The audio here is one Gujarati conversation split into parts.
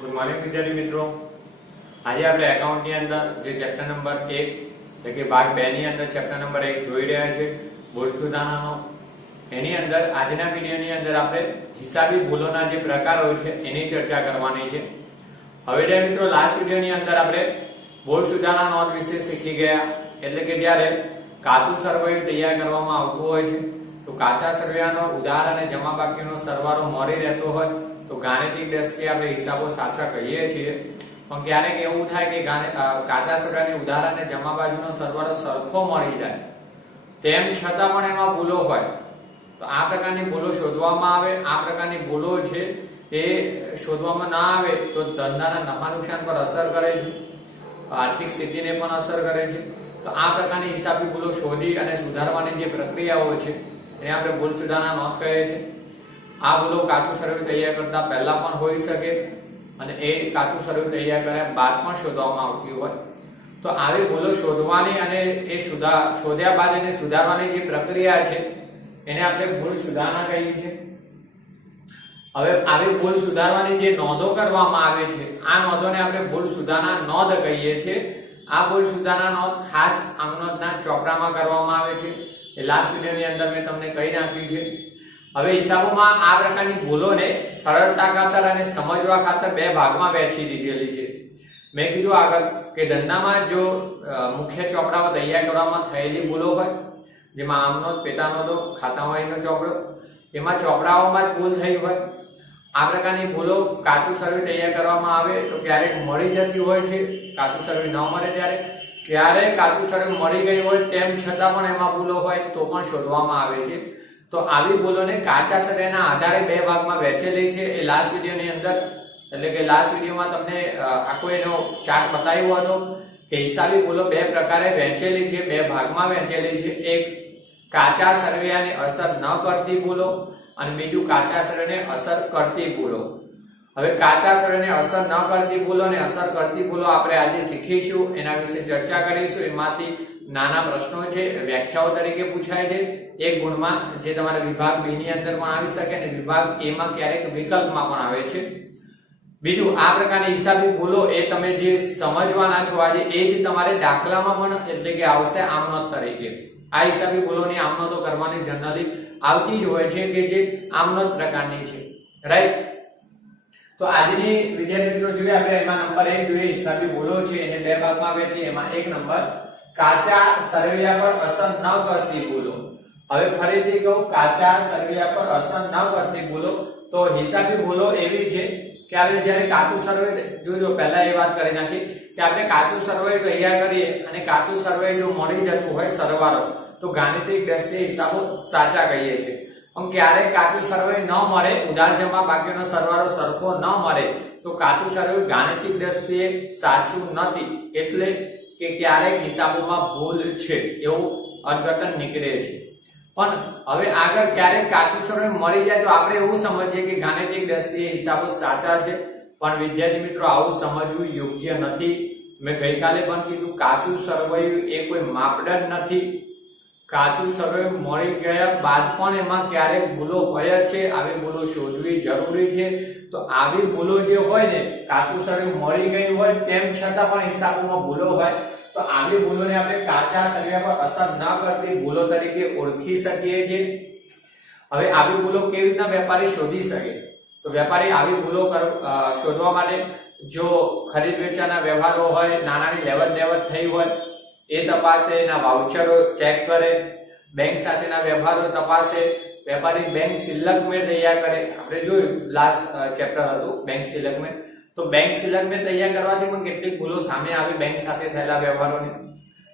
ગુડ મોર્નિંગ વિદ્યાર્થી મિત્રો, આજે આપણે એકાઉન્ટની અંદર જે ચેપ્ટર નંબર 1 એટલે કે ભાગ 2 ની અંદર ચેપ્ટર નંબર 1 જોઈ રહ્યા છે બોર્ડ સુધારણાનો। એની અંદર આજના વિડિયોની અંદર આપણે હિસાબી ભૂલોના જે પ્રકારો છે એની ચર્ચા કરવાની છે। હવે જે મિત્રો લાસ્ટ વિડિયોની અંદર આપણે બોર્ડ સુધારણા નોંધ વિશે શીખી ગયા, એટલે કે જ્યારે કાચું સરવૈયું તૈયાર કરવામાં આવતું હોય છે તો કાચા સરવૈયાનો ઉધાર અને જમા બાકીનો સરવાળો મળી રહેતો હોય તો ગાણિતિક દ્રષ્ટિએ આપણે હિસાબો સાચા કહીએ છીએ। પણ ક્યારેક એવું થાય કે કાચા સરવૈયાની ઉધાર અને જમા બાજુનો સરવાળો સરખો મળી જાય, તેમ છતાં પણ એમાં ભૂલો હોય તો આ પ્રકારની ભૂલો શોધવામાં આવે। આ પ્રકારની ભૂલો છે એ શોધવામાં ના આવે તો ધંધાના નફા નુકસાન પર અસર કરે છે, આર્થિક સ્થિતિને પણ અસર કરે છે। તો આ પ્રકારની હિસાબી ભૂલો શોધી અને સુધારવાની જે પ્રક્રિયાઓ છે એને આપણે ભૂલ સુધારણા નોંધ કહે છે। આ ભૂલો કાચું સરવૈયું તૈયાર કરતા પહેલા પણ હોઈ શકે અને એ કાચું સરવૈયું તૈયાર કર્યા બાદ પણ શોધવામાં આવતી હોય તો આવી ભૂલો શોધવાની અને એ શોધ્યા બાદ એને સુધારવાની જે પ્રક્રિયા છે એને આપણે ભૂલ સુધારણા કહીએ છીએ। હવે આવી ભૂલ સુધારવાની જે નોંધો કરવામાં આવે છે આ નોંધોને આપણે ભૂલ સુધારણા નોંધ કહીએ છીએ। આ ભૂલ સુધારણા નોંધ ખાસ આમનોંધના ચોપડામાં કરવામાં આવે છે, એ લાસ્ટ વિડિયોની અંદર મેં તમને કહી નાખ્યું છે। હવે હિસાબોમાં આ પ્રકારની ભૂલોને સરળતા ખાતર અને સમજવા ખાતર બે ભાગમાં વહેંચી દીધેલી છે। મેં કીધું આગળ કે ધંધામાં જો મુખ્ય ચોપડાઓ તૈયાર કરવામાં થયેલી ભૂલો હોય, જેમાં આમનોંધ, પેટાનોંધો, ખાતાવહીનો ચોપડો, એમાં ચોપડાઓમાં જ ભૂલ થઈ હોય, આ પ્રકારની ભૂલો કાચું સરવૈયું તૈયાર કરવામાં આવે તો ક્યારેક મળી જતી હોય છે, કાચું સરવૈયું ન મળે ત્યારે, ક્યારેક કાચું સરવૈયું મળી ગયું હોય તેમ છતાં પણ એમાં ભૂલો હોય તો પણ શોધવામાં આવે છે। તો આવી ભૂલોને કાચા સરવૈયાના આધારે બે ભાગમાં વહેંચેલી છે, એ લાસ્ટ વિડિયોની અંદર એટલે કે લાસ્ટ વિડિયોમાં તમને આખો એનો ચાર્ટ બતાવ્યો હતો કે હિસાબી ભૂલો બે પ્રકારે વહેંચેલી છે, બે ભાગમાં વહેંચેલી છે। એક કાચા સરવૈયાને અસર ન કરતી ભૂલો અને બીજું કાચા સરવૈયાને અસર કરતી ભૂલો। હવે કાચા સરવૈયાને અસર ન કરતી ભૂલો અને અસર કરતી ભૂલો આપણે આજે શીખીશું, એના વિશે ચર્ચા કરીશું। એમાંથી નાના પ્રશ્નો છે, વ્યાખ્યાઓ તરીકે પૂછાય છે એક ગુણમાં, જે તમારા વિભાગ બી ની અંદર પણ આવી શકે અને વિભાગ એ માં ક્યારેક વિકલ્પમાં પણ આવે છે। બીજું, આ પ્રકારની હિસાબી ભૂલો એ તમે જે સમજવાના છો આજે એ જ તમારે દાખલામાં પણ એટલે કે આવશે આમનોંધ તરીકે। આ હિસાબી ભૂલોની આમનોંધો કરવાની જનરલી આવતી જ હોય છે કે જે આમનોંધ પ્રકારની છે, રાઈટ। તો આજની વિદ્યાર્થી મિત્રો જોઈએ આપણે એમાં નંબર 1 જોઈએ હિસાબી ભૂલો છે એને બે ભાગમાં વહેંચી। એમાં એક નંબર કાચા સરવૈયા પર અસર ન કરતી ભૂલો। હવે ફરીથી કહું, કાચા સરવૈયા પર અસર ન કરતી ભૂલો તો હિસાબી ભૂલો એવી છે કે આપણે જ્યારે કાચું સરવૈયું જોજો, પહેલા એ વાત કરી નાખી કે આપણે કાચું સરવૈયું તૈયાર કરીએ અને કાચું સરવૈયું જો મળી જતું હોય સરવાળો તો ગાણિતિક દ્રષ્ટિએ હિસાબો સાચા કહીએ છીએ। પણ ક્યારેક કાચું સરવૈયું ન મળે, ઉધાર જમા બાકીનો સરવાળો સરખો ન મળે તો કાચું સરવૈયું ગાણિતિક દ્રષ્ટિએ સાચું નથી, એટલે કે ક્યારેક હિસાબોમાં ભૂલ છે એવું અર્થઘટન નીકળે છે। પણ હવે આગળ ક્યારેક કાચું સરવૈયું મળી જાય તો આપણે એવું સમજીએ કે ગાણિતિક દ્રષ્ટિએ હિસાબો સાચા છે, પણ વિદ્યાર્થી મિત્રો આવું સમજવું યોગ્ય નથી। મેં ગઈકાલે પણ કીધું, કાચું સરવૈયું એ કોઈ માપદંડ નથી। કાચું સરવૈયું મળી ગયા બાદ પણ એમાં ક્યારેક ભૂલો હોય છે, આવી ભૂલો શોધવી જરૂરી છે। તો આવી ભૂલો જે હોય ને, કાચું સરવૈયું મળી ગયું હોય તેમ છતાં પણ હિસાબોમાં ભૂલો હોય તો આવી ભૂલોને આપણે કાચા સરવૈયા પર અસર ન કરતી ભૂલો તરીકે ઓળખી શકીએ છીએ। હવે આવી ભૂલો કેવી રીતના વેપારી શોધી શકે? તો વેપારી આવી ભૂલો શોધવા માટે જો ખરીદ વેચાણના વ્યવહારો હોય, નાણાંની લેવડ દેવડ થઈ હોય એ તપાસે, એના વાઉચરો ચેક કરે, બેંક સાથેના વ્યવહારો તપાસે, વેપારી બેંક સિલકમેન્ટ તૈયાર કરે। આપણે જોયું લાસ્ટ ચેપ્ટર હતું બેંક સિલકમેન્ટ, તો બેંક સિલકમેન્ટ તૈયાર કરવાથી પણ કેટલીક ભૂલો સામે આવી બેંક સાથે થયેલા વ્યવહારોની।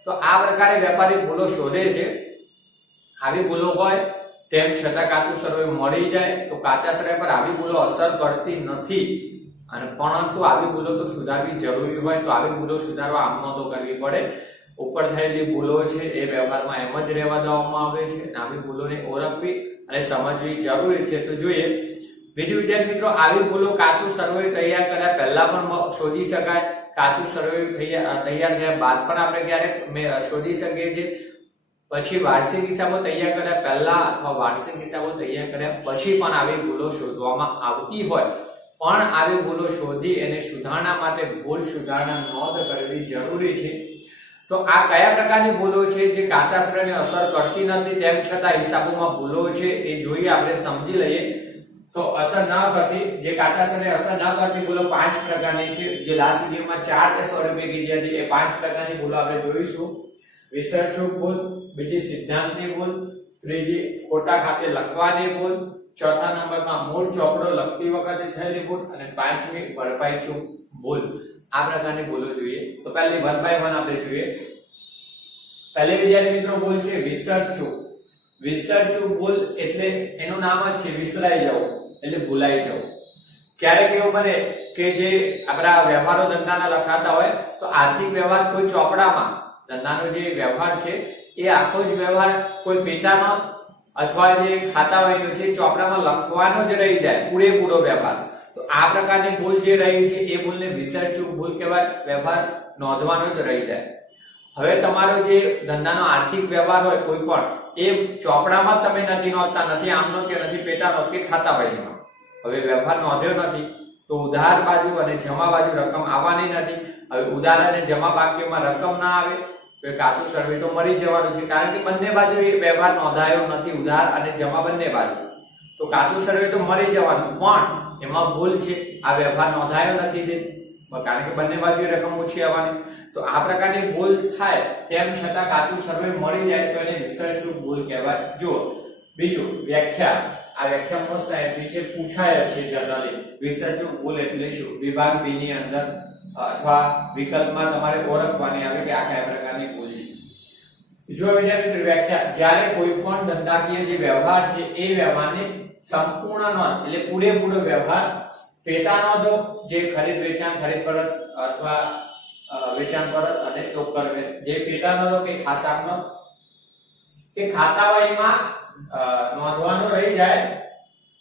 તો આ પ્રકારે વેપારી ભૂલો શોધે છે। આવી ભૂલો હોય તેમ છતાં કાચું સરવૈયું મળી જાય તો કાચા સરવૈયા પર આવી ભૂલો અસર કરતી નથી, અને પરંતુ આવી ભૂલો તો સુધારવી જરૂરી હોય તો આવી ભૂલો સુધારવા આમનોંધો કરવી પડે। ઉપર થયેલી ભૂલો છે એ વ્યવહારમાં એમ જ રહેવા દેવામાં આવે છે, આવી ભૂલોને ઓળખવી અને સમજવી જરૂરી છે। તો જોઈએ બીજું વિદ્યાર્થી મિત્રો, આવી ભૂલો કાચું સરવૈયું તૈયાર કર્યા પહેલા પણ શોધી શકાય, કાચું સરવૈયું તૈયાર થયા બાદ પણ આપણે ક્યારેક શોધી શકીએ છીએ। પછી વાર્ષિક હિસાબો તૈયાર કર્યા પહેલા અથવા વાર્ષિક હિસાબો તૈયાર કર્યા પછી પણ આવી ભૂલો શોધવામાં આવતી હોય પણ આવી ભૂલો શોધી અને સુધારણા માટે ભૂલ સુધારણા નોંધ કરવી જરૂરી છે. તો આ કયા પ્રકારની ભૂલો છે જે કાચા શરીરને અસર કરતી નથી તેમ છતાં હિસાબોમાં ભૂલો છે એ જોઈએ, આપણે સમજી લઈએ. તો અસર ન કરતી, જે કાચા શરીરને અસર ન કરતી ભૂલો 5 પ્રકારની છે. જે લાસ્ટ વિડિયોમાં 4 કે 100 રૂપિયા કીધી હતી એ 5 પ્રકારની ભૂલો આપણે જોઈશું. વિસર્જક ભૂલ, બીજી સિદ્ધાંતની ભૂલ, ત્રીજી ખોટા ખાતે લખવાની ભૂલ, ચોથા નંબરમાં મૂળ ચોપડો લખતી વખતે થયેલી ભૂલ અને પાંચમી ભરપાઈ ચૂક ભૂલ. આ પ્રકારની ભૂલો જોઈએ. તો પહેલી ભરપાઈ વન આપણે જોઈએ. પહેલી વિદ્યાર્થી મિત્રો ભૂલ છે વિસર્જક. વિસર્જક ભૂલ એટલે એનું નામ જ છે વિસરાઈ જવું, એટલે ભૂલાઈ જવું. ક્યારેક એવું બને કે જે આપણા વ્યવહારો ધંધાના લખાતા હોય તો આર્થિક વ્યવહાર કોઈ ચોપડામાં, ધંધાનો જે વ્યવહાર છે એ આખો જ વ્યવહાર કોઈ પેટાનો અથવા જે ખાતા વહીનો છે ચોપડામાં લખવાનો જ રહી જાય, પૂરેપૂરો વ્યવહાર. તો આ પ્રકારની ભૂલ જે રહી છે એ ભૂલને વિસર્જક ભૂલ કહેવાય. વ્યવહાર નોંધવાનો જ રહી જાય. હવે તમારો જે ધંધાનો આર્થિક વ્યવહાર હોય કોઈ પણ, એ ચોપડામાં તમે નથી નોંધતા, નથી આમનો કે નથી પેટાનો કે ખાતા વહીમાં. હવે વ્યવહાર નોંધ્યો નથી તો ઉધાર બાજુ અને જમા બાજુ રકમ આવવાની નથી. હવે ઉધાર અને જમા બાકીઓમાં રકમ ના આવે તો કાચું સર્વે તો મળી જવાનું છે, કારણ કે બંને બાજુ એ વ્યવહાર નોંધાયો નથી, ઉધાર અને જમા બંને બાજુ. તો કાચું સર્વે તો મળી જવાનું, પણ એમાં ભૂલ છે, આ વ્યવહાર નોંધાયો નથી તે, કારણ કે બંને બાજુ રકમ ઓછી આવવાની. તો આ પ્રકારની ભૂલ થાય તેમ છતાં કાચું સર્વે મળી જાય તો એને વિસર્જક ભૂલ કહેવાય. જુઓ બીજું વ્યાખ્યા. આ વ્યાખ્યા મસ્ત નીચે પૂછાય છે જનરલી. વિસર્જક ભૂલ એટલે શું? વિભાગ બી ની અંદર અથવા વિકલ્પમાં તમારે ઓળખવાની આવે કે આ કયા પ્રકારની ભૂલ છે. જો વિદ્યાર્થી વ્યાખ્યા, જ્યારે કોઈ પણ ધંધાકીય જે વ્યવહાર છે એ વ્યવહારની સંપૂર્ણ નોંધ એટલે પૂરેપૂરો વ્યવહાર, પેટા નોંધો જે ખરીદ વેચાણ, ખરીદ પરત અથવા વેચાણ પરત અને રોકડ, જે પેટા નોંધો કે ખાસાનો કે ખાતા વહીમાં નોંધવાનો રહી જાય,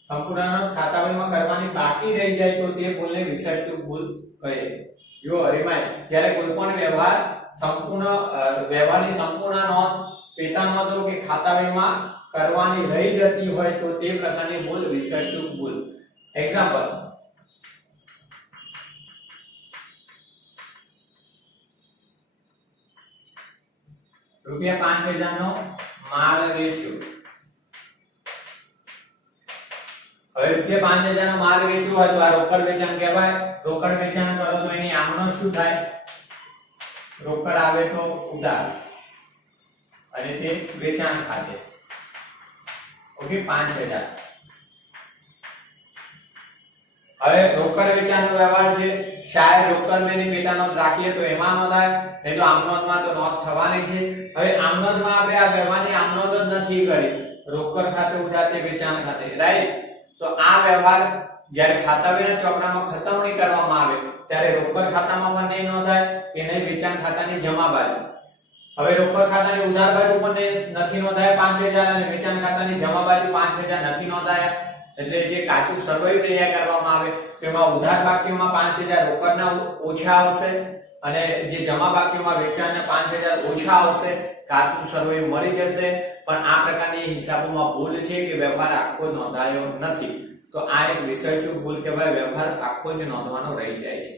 સંપૂર્ણ નોંધ ખાતા વહીમાં કરવાની બાકી રહી જાય તો તે ભૂલને વિસર્જક ભૂલ કહે. જો હરીમાય, જ્યારે કોઈ પણ વ્યવહાર વ્યવહારની સંપૂર્ણ નોંધ, પેટા નોંધો કે ખાતા વહીમાં કરવાની રહી જતી હોય તો તે પ્રકારની ભૂલ વિસર્જક ભૂલ. એક્ઝામ્પલ, રૂપિયા 5000 નો માલ વેચ્યો. હવે રૂપિયા 5000 નો માલ વેચ્યો હોય તો આ રોકડ વેચાણ કહેવાય. રોકડ વેચાણ કરો તો એની આમનો શું થાય? રોકડ આવે તો ઉધાર અને તે વેચાણ ખાતે. ઓકે, 5000. હવે રોકડ વેચાણનો વ્યવહાર છે, શાયદ રોકડ મેની પેટા નોંધ રાખીએ તો એમાં નોંધાય, નહીં તો આમનોંધમાં તો નોંધ થવાની છે. હવે આમનોંધમાં આપણે આ વ્યવહારની આમનોંધ જ નથી કરી, રોકડ ખાતે ઉધાર તે વેચાણ ખાતે, રાઈટ? તો આ વ્યવહાર જ્યારે ખાતા વહીના ચોપડામાં ખતમણી કરવામાં આવે ત્યારે રોકડ ખાતામાં પણ નહીં નોંધાય કે નહીં વેચાણ ખાતાની જમા બાજુ. હવે રોકડ ખાતાની ઉધાર બાજુ પણ નથી નોંધાયા 5000 અને વેચાણ ખાતાની જમા બાજુ 5000 નથી નોંધાયા. એટલે જે કાચું સરવૈયું તૈયાર કરવામાં આવે તેમાં ઉધાર બાકીઓમાં 5000 રોકડના ઓછા આવશે અને જે જમા બાકીઓમાં વેચાણના 5000 ઓછા આવશે. કાચું સરવૈયું મળી જશે, પણ આ પ્રકારની હિસાબોમાં ભૂલ છે કે વ્યવહાર આખો નોંધાયો નથી. તો આ એક વિસર્જક ભૂલ કહેવાય. વ્યવહાર આખો જ નોંધવાનો રહી જાય છે.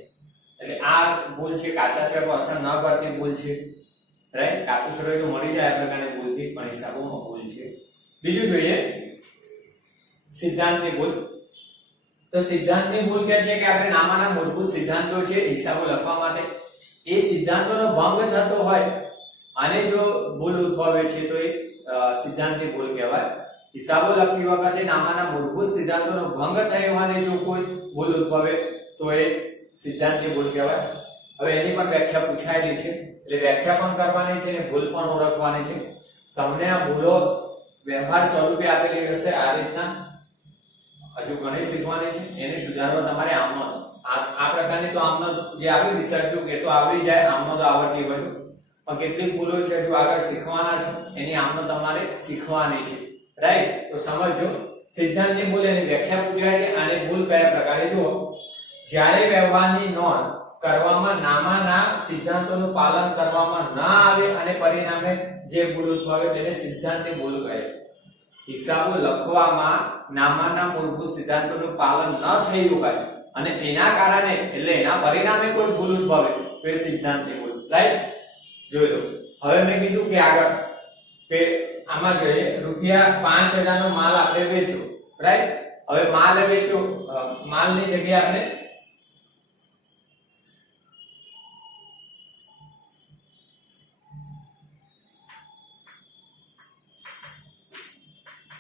એટલે આ ભૂલ છે, કાચા સરવૈયું અસર ન કરતી ભૂલ છે, રાઈટ? કાચું સરવૈયું તો મળી જાય આ પ્રકારની ભૂલથી, પણ હિસાબોમાં ભૂલ છે. બીજું જોઈએ સિદ્ધાંતની ભૂલ. તો સિદ્ધાંતની ભૂલ કહે છે કે આપણે નામાના મૂળભૂત સિદ્ધાંતો છે હિસાબો લખવા માટે, એ સિદ્ધાંતોનો ભંગ થતો હોય અને જો ભૂલ ઉદ્ભવે છે તો એ સિદ્ધાંતની ભૂલ કહેવાય. હિસાબો લખતી વખતે નામાના મૂળભૂત સિદ્ધાંતોનો ભંગ થયો અને જો કોઈ ભૂલ ઉદ્ભવે તો એ સિદ્ધાંતની ભૂલ કહેવાય. હવે એની પણ વ્યાખ્યા પૂછાયેલી છે, એટલે વ્યાખ્યા પણ કરવાની છે અને ભૂલ પણ ઓળખવાની છે. તમને આ ભૂલો વ્યવહાર સ્વરૂપે આપેલી હશે આ રીતના, હજુ ઘણી શીખવાની છે, એને સુધારવા તમારે આમનોંધ, આ પ્રકારની તો આમનોંધ જે આવી વિસર્જક એ તો આવડી જાય, આમનોંધ આવડતી હોય, પણ કેટલીક ભૂલો છે જો આગળ શીખવાના છે એની આમનોંધ તમારે શીખવાની છે, રાઈટ? તો સમજો સિદ્ધાંતની ભૂલ એની વ્યાખ્યા પૂછાય છે. અને ભૂલ કયા પ્રકારે? જુઓ, જ્યારે વ્યવહારની નોંધ કરવામાં નામાના સિદ્ધાંતોનું પાલન કરવામાં ન આવે અને પરિણામે જે ભૂલ ઉદ્ભવે તેને સિદ્ધાંતની ભૂલ કહે. હિસાબો લખવામાં નામાના મૂળભૂત સિદ્ધાંતોનું પાલન ન થયું હોય અને એના કારણે એટલે એના પરિણામે કોઈ ભૂલ ઉદ્ભવે તો એ સિદ્ધાંતની ભૂલ, રાઈટ? જોઈ લો, હવે મેં કીધું કે આગળ કે આમાં જોઈએ ₹5000 નો માલ આપણે વેચ્યો, રાઈટ? હવે માલ વેચ્યો, માલની જગ્યાએ આપણે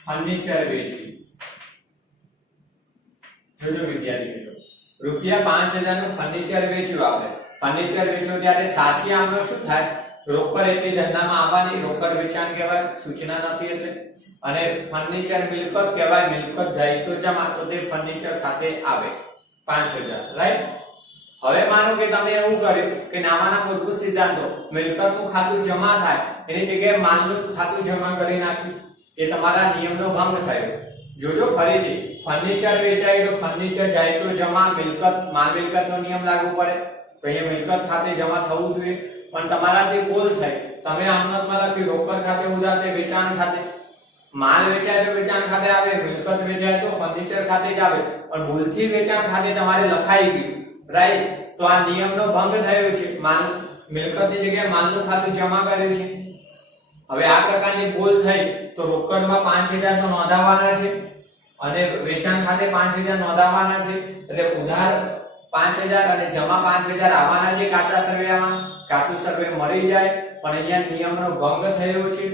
ફર્નિચર વેચ્યું. જોજો વિદ્યાર્થી મિત્રો, ₹5000 નું ફર્નિચર વેચ્યું આપણે. ફર્નિચર વેચ્યું ત્યારે સાચી આમનો શું થાય? રોકડ એટલી ધંધામાં આવવાની, રોકડ વેચાણ કહેવાય, સૂચના નથી એટલે. અને ફર્નિચર મિલકત કહેવાય, મિલકત જાય તો જમા, તો તે ફર્નિચર ખાતે આવે 5000, રાઈટ? હવે માનો કે તમે એવું કર્યું કે નામાના મૂળભૂત સિદ્ધાંતો, મિલકતનું ખાતું જમા થાય એની જગ્યાએ માલનું ખાતું જમા કરી નાખ્યું, એ તમારા નિયમનો ભંગ થયો. જોજો ફરીથી, ફર્નિચર વેચાય તો ફર્નિચર જાય તો જમા, મિલકત માલ મિલકતનો નિયમ લાગુ પડે તો અહીંયા મિલકત ખાતે જમા થવું જોઈએ. પણ તમારાથી ભૂલ થઈ, તમે આમનામાં લખ્યું રોકડ ખાતે ઉધાર તે વેચાણ ખાતે. માલ વેચાય તો વેચાણ ખાતે આવે, મિલકત વેચાય તો ફર્નિચર ખાતે જ આવે, પણ ભૂલથી વેચાણ ખાતે તમારે લખાઈ ગયું, રાઈટ? તો આ નિયમનો ભંગ થયો છે. માલ મિલકતની જગ્યાએ માલનું ખાતું જમા કર્યું છે. હવે આ પ્રકારની ભૂલ થઈ તો રોકડમાં 5000 તો નોંધાવવાના છે અને વેચાણ ખાતે 5000 નોંધાવવાના છે, એટલે ઉધાર 5000 અને જમા 5000 આવવાના છે કાચા સર્વેમાં. કાચું સર્વે મળી જાય, પણ અહીંયા નિયમનો ભંગ થયો છે.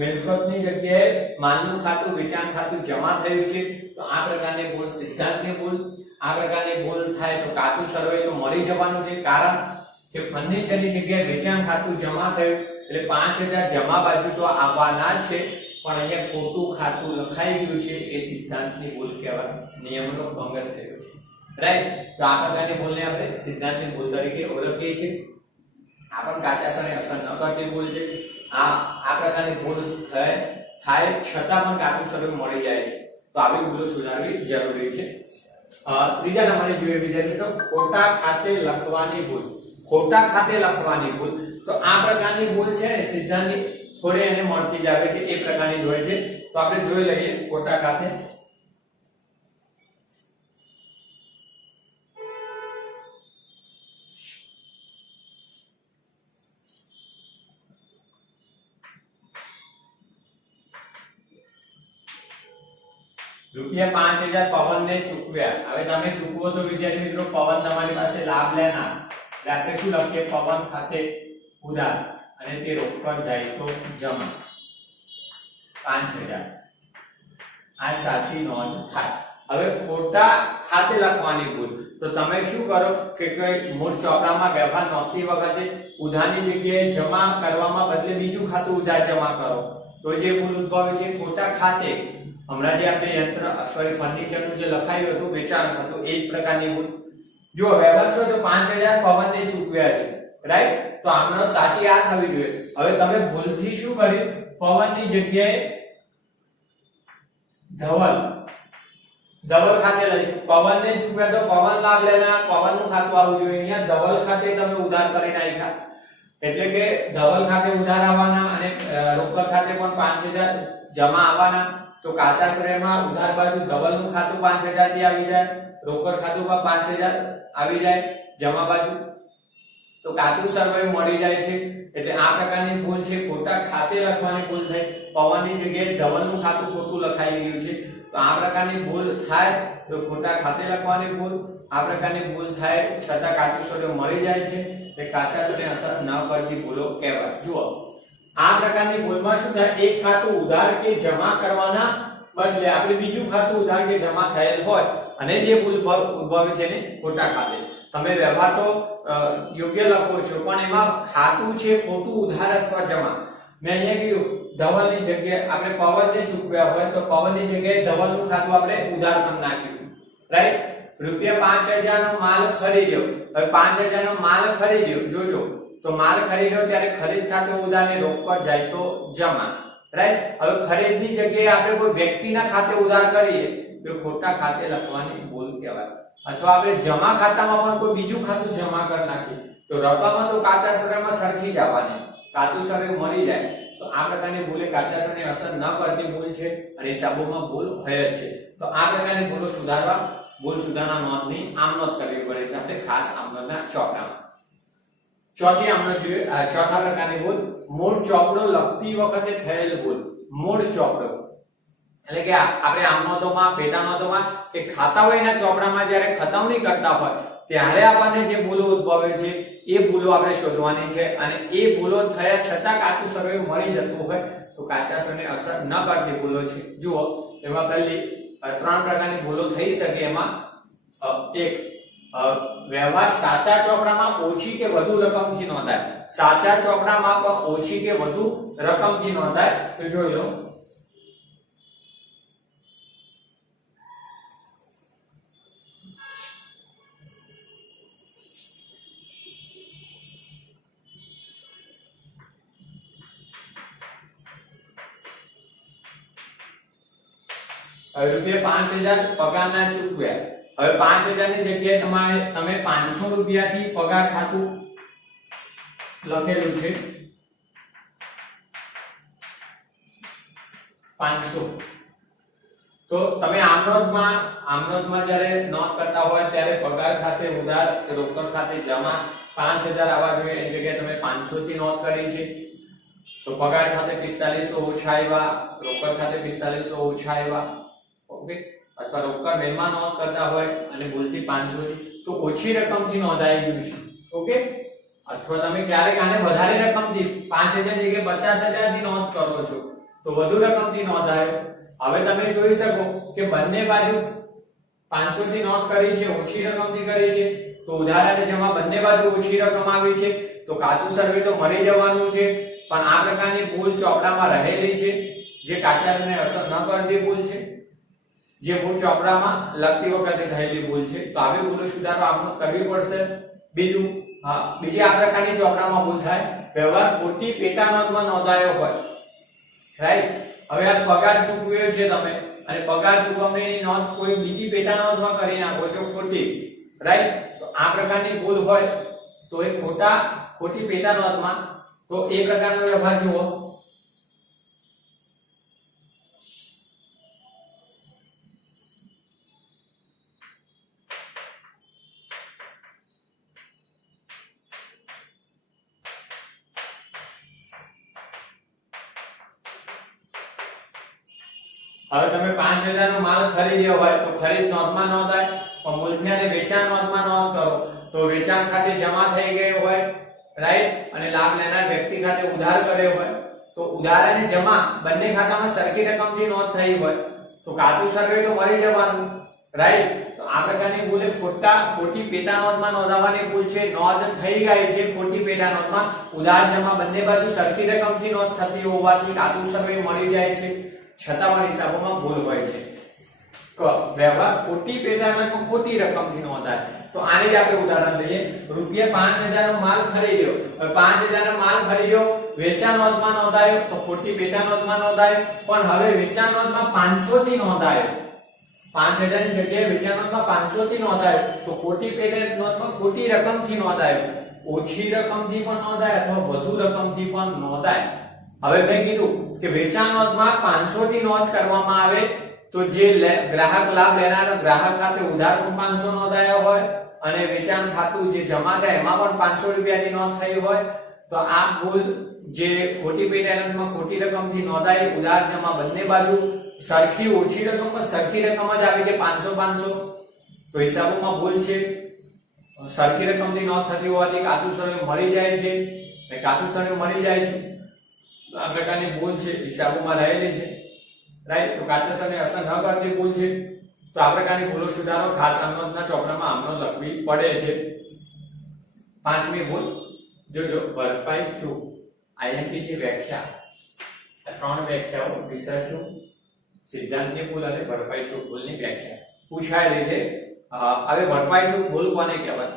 મિલકતની જગ્યાએ માલનું ખાતું વેચાણ ખાતું જમા થયું છે, તો આ પ્રકારની ભૂલ સિદ્ધાંતની ભૂલ. આ પ્રકારની ભૂલ થાય તો કાચું સર્વે તો મળી જવાનું છે, કારણ કે ફર્નિચરની જગ્યાએ વેચાણ ખાતું જમા થયું એટલે 5000 જમા બાજુ તો આવવાના જ છે, પણ અહીંયા ખોટું ખાતું લખાઈ ગયું છે, એ સિદ્ધાંતની ભૂલ કહેવાય, નિયમનો ભંગ થયો છે, રાઈટ? તો આ પ્રકારની ભૂલને આપણે સિદ્ધાંતની ભૂલ તરીકે ઓળખીએ છીએ. આ પણ કાચા સર્વે અસર ન કરતી ભૂલ છે. આ પ્રકારની ભૂલ થાય છતાં પણ કાચું સર્વે મળી જાય છે, તો આવી ભૂલો સુધારવી જરૂરી છે. ત્રીજા નંબરે જોઈએ વિદ્યાર્થી મિત્રો, ખોટા ખાતે લખવાની ભૂલ. ખોટા ખાતે લખવાની ભૂલ, તો આ પ્રકારની ભૂલ છે ને સિદ્ધાંતની થોડી એને મળતી જ આવે છે, એ પ્રકારની હોય છે. તો આપણે જોઈ લઈએ ખોટા ખાતે. ₹5000 પવનને ચૂકવ્યા. હવે તમે ચૂકવો તો વિદ્યાર્થી મિત્રો પવન તમારી પાસે લાભ લેનાર, એટલે આપણે શું લખીએ? પવન ખાતે ઉધાર અને તે રોકડ જાય તો જમા 5000. આ સાચી નોંધ થાય. હવે ખોટા ખાતે લખવાની ભૂલ, તો તમે શું કરો કે કોઈ મૂળ ચોપડામાં વ્યવહાર નોંધતી વખતે ઉધારની જગ્યાએ જમા કરવામાં બદલે બીજું ખાતું ઉધાર જમા કરો, તો જે ભૂલ ઉદ્ભવે છે ખોટા ખાતે. હમણાં જે આપણે યંત્ર ફર્નિચરનું જે લખાયું હતું વેચાણ ખાતું, એ જ પ્રકારની ભૂલ. જો વ્યવહાર છો તો 5000 પવનને ચૂકવ્યા છે, રાઈટ? તો આમનો સાચી આ થવી જોઈએ. હવે તમે ભૂલથી શું કર્યું? પવનની જગ્યાએ ધવલ ખાતે લખ્યું. પવનને ચૂકવ્યા તો પવન લાભ લેનાર, પવનનું ખાતું આવવું જોઈએ. અહીંયા ધવલ ખાતે તમે ઉધાર કરી નાખ્યા, એટલે કે ધવલ ખાતે ઉધાર આવવાના અને રોકડ ખાતે પણ 5000 જમા આવવાના. તો કાચા સર્વેમાં ઉધાર બાજુ ધવલનું ખાતું 5000 થી આવી જાય, રોકડ ખાતું પર 5000 આવી જાય જમા બાજુ, તો કાચું સર્વે મળી જાય છે. એટલે આ પ્રકારની ભૂલ છે, ખોટા ખાતે લખવાની ભૂલ થઈ. પવનની જગ્યાએ ધવલનું ખાતું ખોટું લખાઈ ગયું છે, તો આ પ્રકારની ભૂલ થાય તો ખોટા ખાતે લખવાની ભૂલ. આ પ્રકારની ભૂલ થાય છતાં કાચું સર્વે મળી જાય છે, એટલે કાચા સર્વે અસર ન કરતી ભૂલો કહેવાય. જુઓ આ પ્રકારની ભૂલમાં શું થાય? એક ખાતું ઉધાર કે જમા કરવાના બદલે આપણે બીજું ખાતું ઉધાર કે જમા થયેલ હોય અને જે ભૂલ ઉદ્ભવે છે ને ખોટા ખાતે. તમે વ્યવહાર તો યોગ્ય લખો છો, પણ એમાં ખાતું છે ખોટું ઉધાર અથવા જમા. મેં અહીંયા કીધું ધવલની જગ્યાએ આપણે પવનને ચૂકવ્યા હોય તો પવનની જગ્યાએ ધવલનું ખાતું આપણે ઉધાર કરી નાખ્યું, રાઈટ? ₹5000 નો માલ ખરીદ્યો. હવે 5000 નો માલ ખરીદ્યો, જોજો તો માલ ખરીદ્યો ત્યારે ખરીદ ખાતે ઉધાર ને રોકડ જાય તો જમા, રાઈટ? હવે ખરીદની જગ્યાએ આપણે કોઈ વ્યક્તિના ખાતે ઉધાર કરીએ તો ખોટા ખાતે લખવાની ભૂલ કહેવાય. અથવા આપણે જમા ખાતામાં પણ કોઈ બીજું ખાતું જમા કરી નાખીએ તો રકમ તો કાચા સર્વેમાં સરખી જ આવવાની, કાચું સર્વે મળી જાય, તો આ પ્રકારની ભૂલ એ કાચા સમયને અસર ન કરતી ભૂલ છે અને હિસાબોમાં ભૂલ હોય જ છે. તો આ પ્રકારની ભૂલો સુધારવા ભૂલ સુધારણા નોંધની આમ નોંધ કરવી પડે છે આપણે ખાસ આમ નોંધના ચોપડામાં. ચોથી આમ નોંધ જોઈએ. ચોથા પ્રકારની ભૂલ મૂળ ચોપડો લખતી વખતે થયેલ ભૂલ. મૂળ ચોપડો એટલે કે આપણે આમ નોંધોમાં પેટા નોંધોમાં કે ખાતા હોય એના ચોપડામાં જ્યારે ખતમણી કરતા હોય ત્યારે આપણને જે ભૂલો ઉદ્ભવે છે એ ભૂલો આપણે શોધવાની છે અને એ ભૂલો થયા છતાં કાચું સર્વે મળી જતું હોય તો કાચા સર્વેને અસર ન કરતી ભૂલો છે. જુઓ એમાં પહેલી 3 પ્રકારની ભૂલો થઈ શકે. એમાં એક વ્યવહાર સાચા ચોપડામાં ઓછી કે વધુ રકમથી નોંધાય. સાચા ચોપડામાં પણ ઓછી કે વધુ રકમથી નોંધાય. તો જોઈ લો રૂપિયા 5000 પગારના ચૂકવ્યા. હવે 5000 ની જગ્યાએ તમે 500 રૂપિયાથી પગાર ખાતું લખેલું છે 500. તો તમે આમ નોંધમાં જ્યારે નોંધ કરતા હોય ત્યારે પગાર ખાતે ઉધાર રોકડ ખાતે જમા 5000 આવવા જોઈએ એની જગ્યાએ તમે 500 થી નોંધ કરી છે. તો પગાર ખાતે 4500 ઓછા આવ્યા, રોકડ ખાતે 4500 ઓછા આવ્યા. ઓકે, અથવા રોકડ બેમાં નોંધ કરતા હોય અને ભૂલથી 500 ની તો ઓછી રકમથી નોંધાઈ ગયું છે. ઓકે, અથવા તમે ક્યારેક આને વધારે રકમથી 5000 ની જગ્યાએ 50000 ની નોંધ કરો છો તો વધુ રકમથી નોંધાયો. હવે તમે જોઈ શકો કે બંને બાજુ 500 થી નોંધ કરી છે, ઓછી રકમથી કરી છે. તો ઉધાર અને જમા બંને બાજુ ઓછી રકમ આવી છે તો કાચું સર્વે તો મળી જવાનું છે. પણ આ પ્રકારની ભૂલ ચોપડામાં રહેલી છે જે કાચા સર્વેને અસર ન કરતી ભૂલ છે, જે મૂળ ચોપડામાં લખતી વખતે થયેલી ભૂલ છે. તો આવી ભૂલો સુધારવા આપણે કરવી પડશે. બીજી આ પ્રકારની ચોપડામાં ભૂલ થાય વ્યવહાર ખોટી પેટા નોંધમાં નોંધાયો હોય. રાઈટ, હવે આ પગાર ચૂકવ્યો છે તમે અને પગાર ચૂકવણીની નોંધ કોઈ બીજી પેટા નોંધમાં કરી નાખો છો ખોટી. રાઈટ, તો આ પ્રકારની ભૂલ હોય તો એ ખોટી પેટા નોંધમાં તો એ પ્રકારનો વ્યવહાર જુઓ. હવે તમે 5000 નો માલ ખરીદ્યો હોય તો ખરીદ નોંધમાં નોંધાય. પણ મૂલ્ય અને વેચાણ નોંધમાં નોંધ કરો તો વેચાણ ખાતે જમા થઈ ગયો હોય. રાઈટ, અને લાભ લેનાર વ્યક્તિ ખાતે ઉધાર કર્યો હોય તો ઉધાર અને જમા બંને ખાતામાં સરખી રકમથી નોંધ થઈ હોય તો કાચું સર્વે તો મળી જવાનું. રાઈટ, તો આ પ્રકારની ભૂલ ખોટી પેટા નોંધમાં નોંધાવવાની ભૂલ છે. નોંધ થઈ ગઈ છે ખોટી પેટા નોંધમાં, ઉધાર જમા બંને બાજુ સરખી રકમથી નોંધ થતી હોવાથી કાચું સર્વે મળી જાય છે, છતાં પણ હિસાબોમાં ભૂલ હોય છે. વ્યવહાર ખોટી પેટા નોંધમાં ખોટી રકમથી નોંધાય. તો આને જ આપણે ઉદાહરણ લઈએ. રૂપિયા 5000 નો માલ ખરીદ્યો. હવે 5000 નો માલ ખરીદ્યો, વેચાણ નોંધમાં નોંધાયો તો ખોટી પેટા નોંધમાં નોંધાયો. પણ હવે વેચાણ નોંધમાં 500 થી નોંધાયો. 5000 ની જગ્યાએ વેચાણ નોંધમાં 500 થી નોંધાયો તો ખોટી પેટા નોંધમાં ખોટી રકમથી નોંધાયો. ઓછી રકમથી પણ નોંધાય અથવા વધુ રકમથી પણ નોંધાય. હવે મેં કીધું કે વેચાણ નોંધમાં 500 થી નોંધ કરવામાં આવે તો જે ગ્રાહક લાભ લેનાર ગ્રાહક ખાતે ઉધાર પણ 500 નોંધાયો હોય અને વેચાણ ખાતું જે જમા થાય એમાં પણ 500 રૂપિયાની નોંધ થઈ હોય તો આ ભૂલ જે ખોટી પેટા નોંધમાં ખોટી રકમથી નોંધાઈ, ઉધાર જમા બંને બાજુ સરખી ઓછી રકમ પર સરખી રકમ જ આવી છે 500 તો હિસાબોમાં ભૂલ છે. સરખી રકમની નોંધ થતી હોવાથી કાચું સર્વે મળી જાય છે. કાચું સર્વે મળી જાય છે આ પ્રકારની ભૂલ છે હિસાબોમાં રહેલી છે. રાઈટ, તો કાચા સર્વેને અસર ન કરતી ભૂલ છે. તો આ પ્રકારની ભૂલો સુધારો ખાસ આમનોંધના ચોપડામાં આમનોંધ લખવી પડે છે. પાંચમી ભૂલ જોજો, ભરપાઈ ચૂક. આઈએમપી છે વ્યાખ્યા. આ 3 વ્યાખ્યાઓ વિસર્જન ચૂક, સિદ્ધાંતની ભૂલ અને ભરપાઈ ચૂક ભૂલની વ્યાખ્યા પૂછાયેલી છે. હવે ભરપાઈ ચૂક ભૂલ કોને કહેવાય?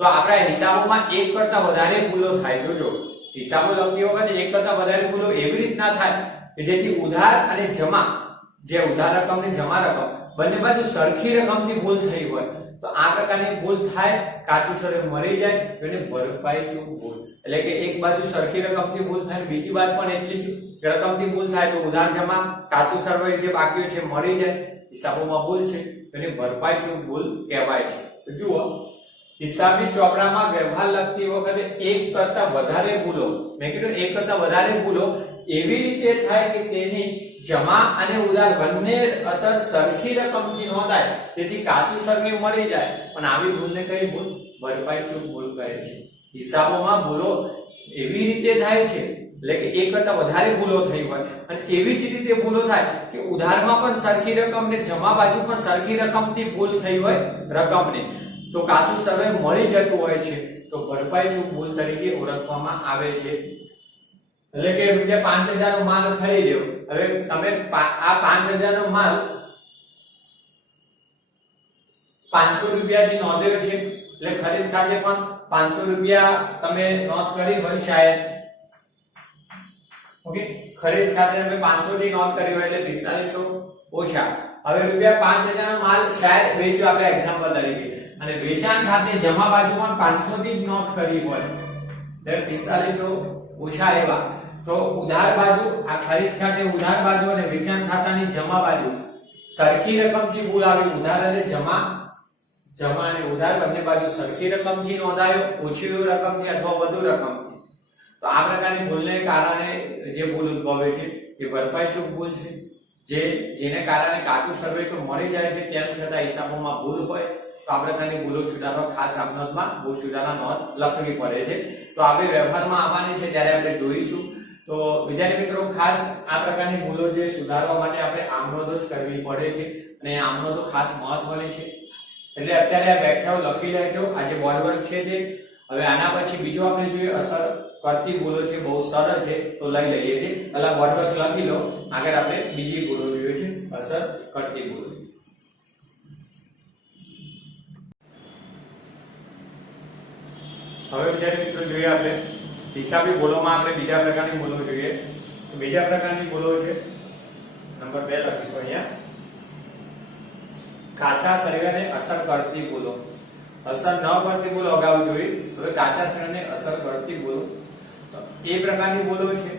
તો આપણા હિસાબોમાં એક કરતા વધારે ભૂલો થાય. જોજો, હિસાબો લખતી વખતે એક કરતા વધારે ભૂલો એવી રીતના થાય કે જેથી ઉધાર અને જમા, જે ઉધાર રકમ ને જમા રકમ બંને બાજુ સરખી રકમથી ભૂલ થઈ હોય તો આ પ્રકારની ભૂલ થાય, કાચું સર્વે મળી જાય તો એને ભરપાઈ ચૂક ભૂલ, એટલે કે એક બાજુ સરખી રકમથી ભૂલ થાય, બીજી બાજુ પણ એટલી જ રકમથી ભૂલ થાય તો ઉધાર જમા કાચું સર્વે જે બાકી છે મળી જાય, હિસાબોમાં ભૂલ છે તો એને ભરપાઈ ચૂક ભૂલ કહેવાય છે. તો જુઓ, હિસાબી ચોપડામાં વ્યવહાર લખતી વખતે એક કરતા વધારે ભૂલો, મેં કીધું એક કરતા વધારે ભૂલો એવી રીતે થાય કે તેની જમા અને ઉધાર બંને અસર સરખી રકમથી નોંધાય, તેથી કાચું સર્વે મળી જાય, પણ આવી ભૂલને કઈ ભૂલ? ભરપાઈ ચૂક ભૂલ કહે છે. હિસાબોમાં ભૂલો એવી રીતે થાય છે, એટલે કે એક કરતા વધારે ભૂલો થઈ હોય અને એવી જ રીતે ભૂલો થાય કે ઉધારમાં પણ સરખી રકમ ને જમા બાજુ પણ સરખી રકમથી ભૂલ થઈ હોય રકમને, તો કાચું સર્વે મળી જતું હોય છે, તો ભરપાઈ ચૂક ભૂલ તરીકે ઓળખવામાં આવે છે. એટલે કે રૂપિયા 5000 નો માલ ખરીદ્યો, હવે તમે આ 5000 નો માલ 500 રૂપિયાથી નોંધ્યો છે, એટલે ખરીદ ખાતે પણ 500 રૂપિયા તમે નોંધ કરી હોય શાયદ. ઓકે, ખરીદ ખાતે તમે 500 થી નોંધ કરી હોય એટલે 45 ઓછા. હવે રૂપિયા 5000 નો માલ શાયદ વેચ્યો આપણે એક્ઝામ્પલ તરીકે, અને વેચાણ ખાતે જમા બાજુ પણ 500 થી નોંધ કરી હોય એટલે 45 ઓછા એવા, તો ઉધાર બાજુ આ ખરીદ ખાતે ઉધાર બાજુ અને વેચાણ ખાતાની જમા બાજુ સરખી રકમથી ભૂલ આવી, ઉધાર અને જમા અને ઉધાર બંને બાજુ સરખી રકમથી નોંધાયો, ઓછી રકમથી અથવા વધુ રકમથી, તો આ પ્રકારની ભૂલને કારણે જે ભૂલ ઉદ્ભવે છે એ ભરપાઈ ચૂક ભૂલ છે, જેને કારણે કાચું સર્વે તો મળી જાય છે તેમ છતાં હિસાબોમાં ભૂલ હોય, તો આ પ્રકારની ભૂલો સુધારવા ખાસ આ નોંધમાં ભૂલ સુધારણા નોંધ લખવી પડે છે. તો આપણે વ્યવહારમાં આવવાની છે ત્યારે આપણે જોઈશું. તો વિદ્યાર્થી મિત્રો, ખાસ આ પ્રકારની ભૂલો જે સુધારવા માટે આપણે આમનોંધો જ કરવી પડે છે, અને આમનોંધો ખાસ મહત્વની છે, એટલે અત્યારે આ વ્યાખ્યાઓ લખી લેજો. આ જે બોર્ડ વર્ક છે તે હવે આના પછી બીજો આપણે જોઈએ અસર કરતી ભૂલો છે, બહુ સરળ છે, તો લઈ લઈએ છીએ. પહેલા બોર્ડ વર્ક લખી લો, આગળ આપણે બીજી ભૂલો જોઈએ છે, અસર કરતી ભૂલો. હવે વિદ્યાર્થી મિત્રો જોઈએ આપણે હિસાબી ભૂલોમાં આપણે બીજા પ્રકારની ભૂલો જોઈએ. તો બીજા પ્રકારની ભૂલો છે નંબર 2 લખીશું અહીંયા, કાચા સર્વેને અસર કરતી ભૂલો. અસર ન કરતી ભૂલો અગાઉ જોઈ, હવે કાચા સર્વેને અસર કરતી ભૂલો. તો એ પ્રકારની ભૂલો છે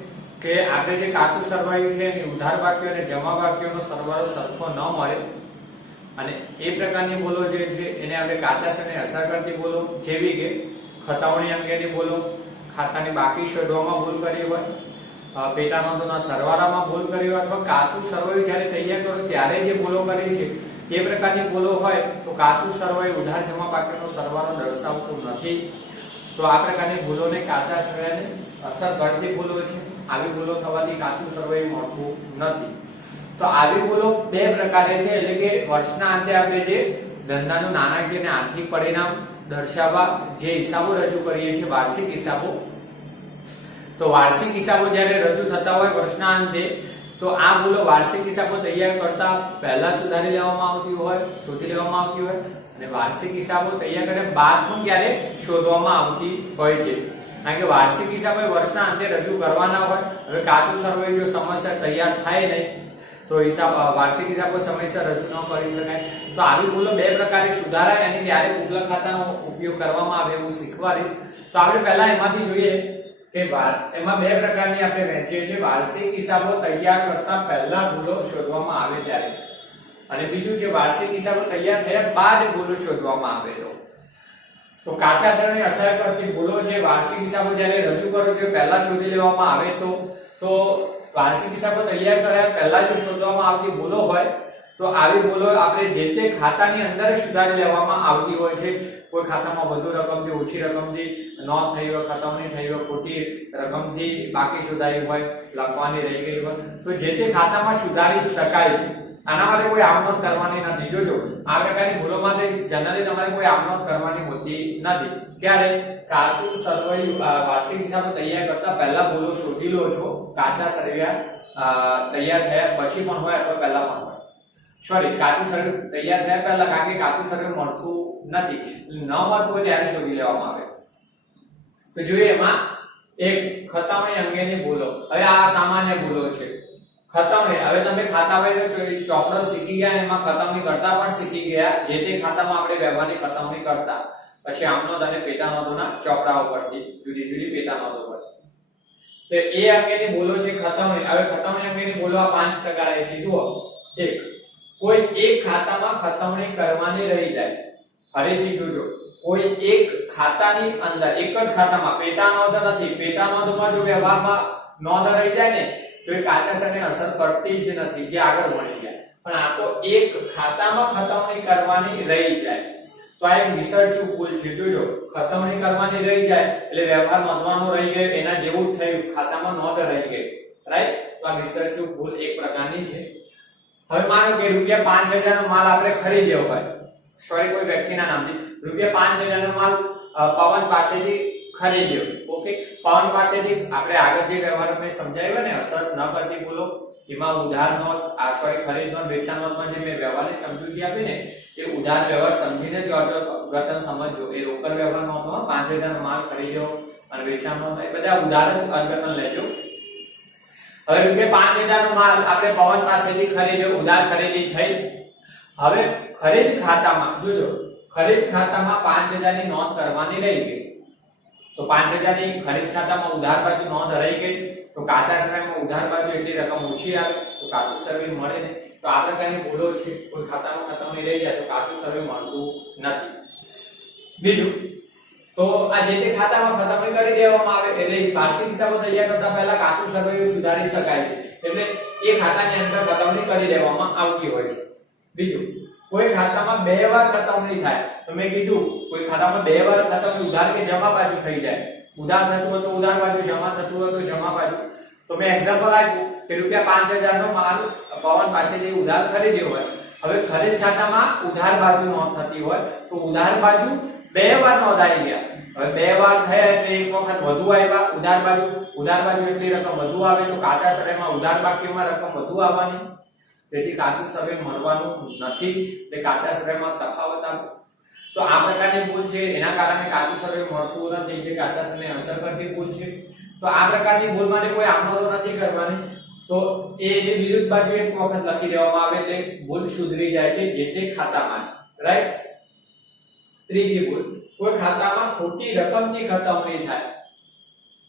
કે આપણે જે કાચું સરવાયું છે એની ઉધાર બાકીઓ અને જમા બાકીઓનો સરવાળો સરખો ન મળે, અને એ પ્રકારની ભૂલો જે છે એને આપણે કાચા સર્વેને અસર કરતી ભૂલો, જેવી કે ખતાવણી અંગેની ભૂલો, ખાતાની બાકી શોધવામાં ભૂલ કરી હોય, પેટા નોંધોના સરવાળામાં ભૂલ કરી હોય, અથવા કાચું સરવાયું જ્યારે તૈયાર કરો ત્યારે જે ભૂલો કરી છે એ પ્રકારની ભૂલો હોય તો કાચું સરવાયું ઉધાર જમા બાકીનો સરવાળો દર્શાવતું નથી, તો આ પ્રકારની ભૂલોને કાચા સરવાળાને અસર કરતી ભૂલો છે. આવી ભૂલો થવાથી કાચું સરવાયું મળતું નથી. તો આવી ભૂલો બે પ્રકારે છે, એટલે કે વર્ષના અંતે આપણે જે ધંધાનું નાણાકીય અને આર્થિક પરિણામ દર્શાવવા જે હિસાબો રજૂ કરીએ છીએ, વાર્ષિક હિસાબો, તો વાર્ષિક હિસાબો જ્યારે રજૂ થતા હોય વર્ષના અંતે, તો આ ભૂલો વાર્ષિક હિસાબો તૈયાર કરતા પહેલા સુધારી લેવામાં આવતી હોય, શોધી લેવામાં આવતી હોય, અને વાર્ષિક હિસાબો તૈયાર કર્યા બાદ પણ ક્યારે શોધવામાં આવતી હોય છે. કારણ કે વાર્ષિક હિસાબો વર્ષના અંતે રજૂ કરવાના હોય. હવે કાચું સરવાયું જો સમયસર તૈયાર થાય નહીં તો વાર્ષિક હિસાબો સમયસર રજૂ ન કરી શકાય. તો આવી ભૂલો બે પ્રકારે સુધારાય અને ત્યારે ઉપલા ખાતાનો ઉપયોગ કરવામાં આવે એવું શીખવાડીશ. તો આપણે પહેલા એમાંથી જોઈએ કે એમાં બે પ્રકારની આપણે વહેંચીએ છીએ, વાર્ષિક હિસાબો તૈયાર કરતા પહેલા ભૂલો શોધવામાં આવે ત્યારે, અને બીજું છે વાર્ષિક હિસાબો તૈયાર થયા બાદ ભૂલો શોધવામાં આવે તો કાચા સર્વેને અસર કરતી ભૂલો છે વાર્ષિક હિસાબો જ્યારે રજૂ કરો છો પહેલા શોધી લેવામાં આવે તો વાર્ષિક હિસાબો તૈયાર કર્યા પહેલા જો શોધવામાં આવતી ભૂલો હોય તો આવી ભૂલો આપણે જે તે ખાતાની અંદર સુધારી લેવામાં આવતી હોય છે. કોઈ ખાતામાં વધુ રકમથી ઓછી રકમથી નોંધ થઈ હોય, ખતમની થઈ હોય, ખોટી રકમથી બાકી સુધારી હોય, લખવાની રહી ગઈ હોય, તો જે તે ખાતામાં સુધારી શકાય છે. આના માટે કોઈ આમનોંધ કરવાની નથી. જોજો, આ પ્રકારની ભૂલો માટે જનરલી તમારે કોઈ આમનોંધ કરવાની હોતી નથી. ક્યારે? કાચું સરવાયું વાર્ષિક હિસાબો તૈયાર કરતા પહેલા ભૂલો શોધી લો છો, કાચા સરવૈયા તૈયાર થયા પછી પણ હોય અથવા પહેલા પણ હોય. સોરી, કાચું સર્વે તૈયાર થયા પહેલા, કારણ કે કાચું સર્વે મળતું નથી, ન મળતું હોય ત્યારે શોધી લેવામાં આવે. તો જોઈએ એમાં એક ખતાવણી અંગેની ભૂલો. હવે આ સામાન્ય ભૂલો છે. ખતવણી, હવે તમે ખાતામાં ચોપડો શીખી ગયા અને એમાં ખતવણી કરતા પણ શીખી ગયા, જે તે ખાતામાં આપણે વ્યવહારની ખતવણી કરતા, પછી આમનોંધ અને પેટા નોંધોના ચોપડા ઉપરથી જુદી જુદી પેટા નોંધો પર. તો એ અંગેની બોલો છે ખતવણી. હવે ખતવણી અંગેની બોલો આ 5 પ્રકારે છે. જુઓ, 1, કોઈ એક ખાતામાં ખતવણી કરવાની રહી જાય. ફરીથી જોજો, કોઈ એક ખાતાની અંદર, એક જ ખાતામાં, પેટા નોંધ નથી, પેટા નોંધમાં જો વ્યવહારમાં નોંધ રહી જાય ને તો એ કાયદેસરને અસર કરતી જ નથી, જે આગળ ભણી ગયા. પણ આ તો એક ખાતામાં ખતવણી કરવાની રહી જાય, તો આ એક વિસર્જક ભૂલ છે. જોજો, ખતવણી કરવાની રહી જાય એટલે વ્યવહાર નોંધવાનો રહી ગયો, એના જેવું જ થયું, ખાતામાં નોંધ રહી ગઈ, રાઈટ? તો આ વિસર્જક ભૂલ એક પ્રકારની છે. હવે માનો કે ₹5000 નો માલ આપણે ખરીદ્યો હોય, સોરી કોઈ વ્યક્તિના નામથી ₹5000 નો માલ પવન પાસેથી ખરીદ્યો. ઓકે, પવન પાસેથી આપણે આગળ જે વ્યવહાર મેં સમજાવ્યો ને અસર ન કરતી ભૂલો, એમાં ઉધાર નોંધ, ખરીદ નોંધ, વેચાણ નોંધમાં જે મેં વ્યવહારની સમજૂતી આપી ને એ ઉધાર વ્યવહાર સમજીને જ અર્થઘટન સમજજો. એ રોકડ વ્યવહાર નોંધમાં 5000 નો માલ ખરીદ્યો અને વેચાણ નોંધ, એ બધા ઉદાહરણ અર્થઘટન લેજો. હવે ₹5000 નો માલ આપણે પવન પાસેથી ખરીદ્યો, ઉધાર ખરીદી થઈ. હવે ખરીદ ખાતામાં જોજો, ખરીદ ખાતામાં 5000 ની નોંધ કરવાની રહી ગઈ, તો 5000 ની ખરીદ ખાતામાં ઉધાર બાજુ નોંધ રહી ગઈ, તો કાચા સર્વેમાં ઉધાર બાજુ એટલી રકમ ઓછી આવે તો કાચું સર્વે મળે ને. તો આ પ્રકારની ભૂલો છે. કોઈ ખાતામાં ખતવણી રહી જાય તો કાચું સર્વે મળતું નથી. બીજું, તો આ જે તે ખાતામાં ખતવણી કરી દેવામાં આવે એટલે વાર્ષિક હિસાબો તૈયાર કરતા પહેલા કાચું સર્વે સુધારી શકાય છે, એટલે એ ખાતાની અંદર ખતવણી કરી દેવામાં આવતી હોય છે. બીજું, કોઈ ખાતામાં 2 વાર ખતવણી થાય, તો મેં કીધું કોઈ ખાતામાં 2 વાર ખતવણી ઉધાર કે જમા બાજુ થઈ જાય. ઉધાર થતું હોય તો ઉધાર બાજુ, જમા થતું હોય તો જમા બાજુ. તો મેં એક્ઝામ્પલ આપ્યું કે ₹5000 નો માલ પવન પાસેથી ઉધાર ખરીદ્યો હોય. હવે ખરીદ ખાતામાં ઉધાર બાજુ નોંધ થતી હોય તો ઉધાર બાજુ 2 વાર નોંધાઈ ગયા. હવે 2 વાર થયા એટલે એક વખત વધુ આવ્યા ઉધાર બાજુ એટલી રકમ વધુ આવે તો કાચા સર્વેમાં ઉધાર બાકીઓમાં રકમ વધુ આવવાની, તેથી કાચું સર્વે મળવાનું નથી, તે કાચા સર્વેમાં તફાવત આવે. તો આ પ્રકારની ભૂલ છે, એના કારણે કાચું સર્વે મળતું નથી, જે કાચા સર્વેને અસર કરતી ભૂલ છે. તો આ પ્રકારની ભૂલ માટે કોઈ આમનોંધો નથી કરવાની, તો એ વિરુદ્ધ બાજુ એક વખત લખી દેવામાં આવે એટલે ભૂલ સુધરી જાય છે જે તે ખાતામાં, રાઈટ? ત્રીજી ભૂલ, કોઈ ખાતામાં ખોટી રકમની ખતવણી થાય.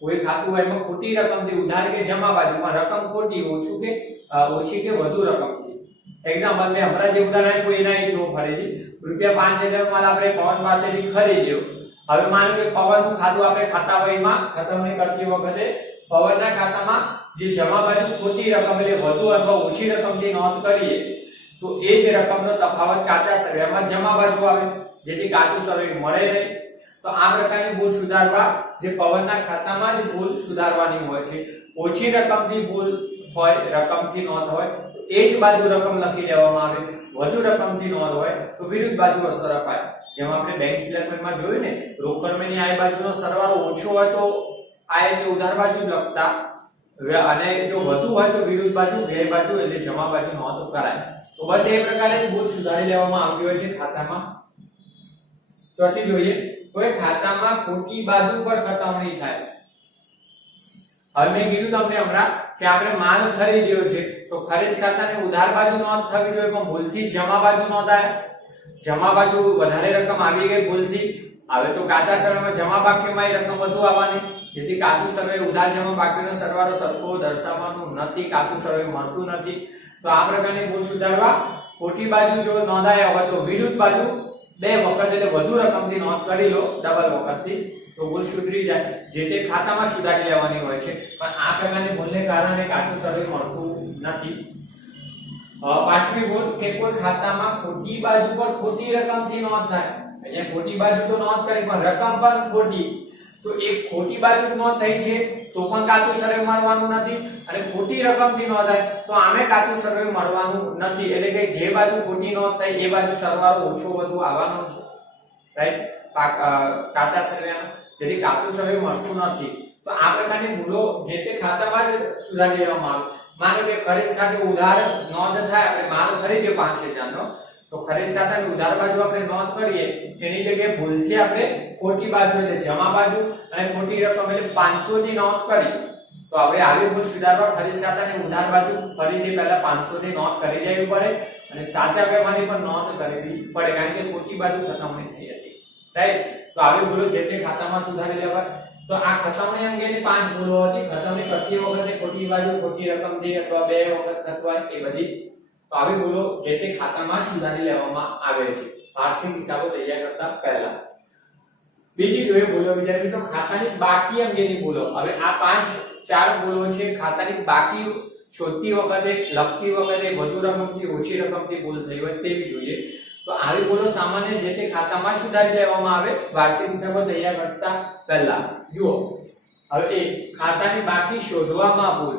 કોઈ ખાતું હોય એમાં ખોટી રકમથી ઉધાર કે જમા બાજુમાં રકમ ખોટી, ઓછી કે વધુ રકમથી. એક્ઝામ્પલ મેં હમણાં જે ઉદાહરણ આપ્યું એના જો ફરીથી, ₹5000 માલ આપણે પવન પાસેથી ખરીદ્યો. હવે માનો કે પવનનું ખાતું આપણે ખાતા વહીમાં ખતવણી કરતી વખતે પવનના ખાતામાં જે જમા બાજુ ખોટી રકમ એટલે વધુ અથવા ઓછી રકમથી નોંધ કરીએ તો એ જ રકમનો તફાવત કાચા સર્વેમાં જમા બાજુ આવે, જેથી કાચું સર્વે મળે નહીં. તો આ પ્રકારની ભૂલ સુધારવા, જે પવનના ખાતામાં જ ભૂલ સુધારવાની હોય છે. ઓછી રકમની ભૂલ હોય, રકમથી નોંધ હોય તો એ જ બાજુ રકમ લખી દેવામાં આવે, વધુ રકમથી નોંધ હોય તો વિરુદ્ધ બાજુ અસર અપાય. જેમ આપણે બેંક સ્ટેટમેન્ટમાં જોયું ને, રોકડની આ બાજુનો સરવાળો ઓછો હોય તો આ એટલે ઉધાર બાજુ લખતા, અને જો વધુ હોય તો વિરુદ્ધ બાજુ, વ્યય બાજુ એટલે જમા બાજુ નોંધ કરાય. તો બસ એ પ્રકારે ભૂલ સુધારી લેવામાં આવતી હોય છે ખાતામાં. ચોથી જોઈએ, કોઈ ખાતામાં ખોટી બાજુ પર ખતવણી થાય. હવે મેં કીધું તમને હમણાં કે આપણે માલ ખરીદ્યો છે તો ખરીદ ખાતાની ઉધાર બાજુ નોંધ થવી જોઈએ, પણ ભૂલથી જમા બાજુ નોંધાય. જમા બાજુ વધારે રકમ આવી ગઈ ભૂલથી, હવે તો કાચા સર્વેમાં જમા બાકીઓમાં એ રકમ વધુ આવવાની, જેથી કાચું સર્વે ઉધાર જમા બાકીનો સરવાળો સરખો દર્શાવવાનું નથી, કાચું સર્વે મળતું નથી. તો આ પ્રકારની ભૂલ સુધારવા ખોટી બાજુ જો નોંધાયા હોય તો વિરુદ્ધ બાજુ 2 વખત એટલે વધુ રકમથી નોંધ કરી લો, ડબલ વખતથી, તો ભૂલ સુધરી જાય, જે તે ખાતામાં સુધારી લેવાની હોય છે. પણ આ પ્રકારની ભૂલને કારણે કાચું સર્વે મળતું નથી. પાંચમી ભૂલ કે કોઈ ખાતામાં ખોટી બાજુ પર ખોટી રકમથી નોંધ થાય. અહીંયા ખોટી બાજુ તો નોંધ કરી પણ રકમ પણ ખોટી, તો એક ખોટી બાજુ નોંધ થઈ છે તો પણ કાચું સર્વે મળવાનું નથી, અને ખોટી રકમથી નોંધાય તો આમે કાચું સર્વે મળવાનું નથી. એટલે કે જે બાજુ ખોટી નોંધ થઈ એ બાજુ સરવાળો ઓછો વધુ આવવાનો છે, રાઈટ? કાચા સર્વેમાં, જેથી કાચું સર્વે મળતું નથી. તો આ પ્રકારની ભૂલો જે તે ખાતામાં જ સુધારી લેવામાં આવે. માનો કે ખરીદ ખાતે ઉધાર નોંધ થાય, આપણે માલ ખરીદ્યો 5000 નો, તો ખરીદ ખાતાની ઉધાર બાજુ આપણે નોંધ કરીએ એની જગ્યાએ ભૂલથી આપણે ખોટી બાજુ એટલે જમા બાજુ અને ખોટી રકમ એટલે 500 ની નોંધ કરી, તો હવે આવી ભૂલ સુધારવા ખરીદ ખાતાની ઉધાર બાજુ ફરીથી પહેલા 500 ની નોંધ કરી દેવી પડે અને સાચા વ્યવહારની પણ નોંધ કરવી પડે, કારણ કે ખોટી બાજુ ખતમણી થઈ હતી, રાઈટ? તો આવી ભૂલો જે તે ખાતામાં સુધારી લેવાય. તો આ ખતમણી અંગેની 5 ભૂલો હતી. ખતમણી કરતી વખતે ખોટી બાજુ ખોટી રકમ દી અથવા 2 વખત ખતવાય એ બધી. તો આવી ભૂલો જે તે ખાતામાં સુધારી લેવામાં આવે છે વાર્ષિક હિસાબો તૈયાર કરતા પહેલા. બીજી જોઈએ ભૂલો વિદ્યાર્થી મિત્રો, ખાતાની બાકી અંગેની ભૂલો. હવે આ 4 ભૂલો છે. ખાતાની બાકી શોધતી વખતે, લખતી વખતે વધુ રકમથી ઓછી રકમથી ભૂલ થઈ હોય તેવી જોઈએ. તો આવી ભૂલો સામાન્ય જે તે ખાતામાં સુધારી લેવામાં આવે વાર્ષિક હિસાબો તૈયાર કરતા પહેલા. જુઓ હવે ખાતાની બાકી શોધવામાં ભૂલ.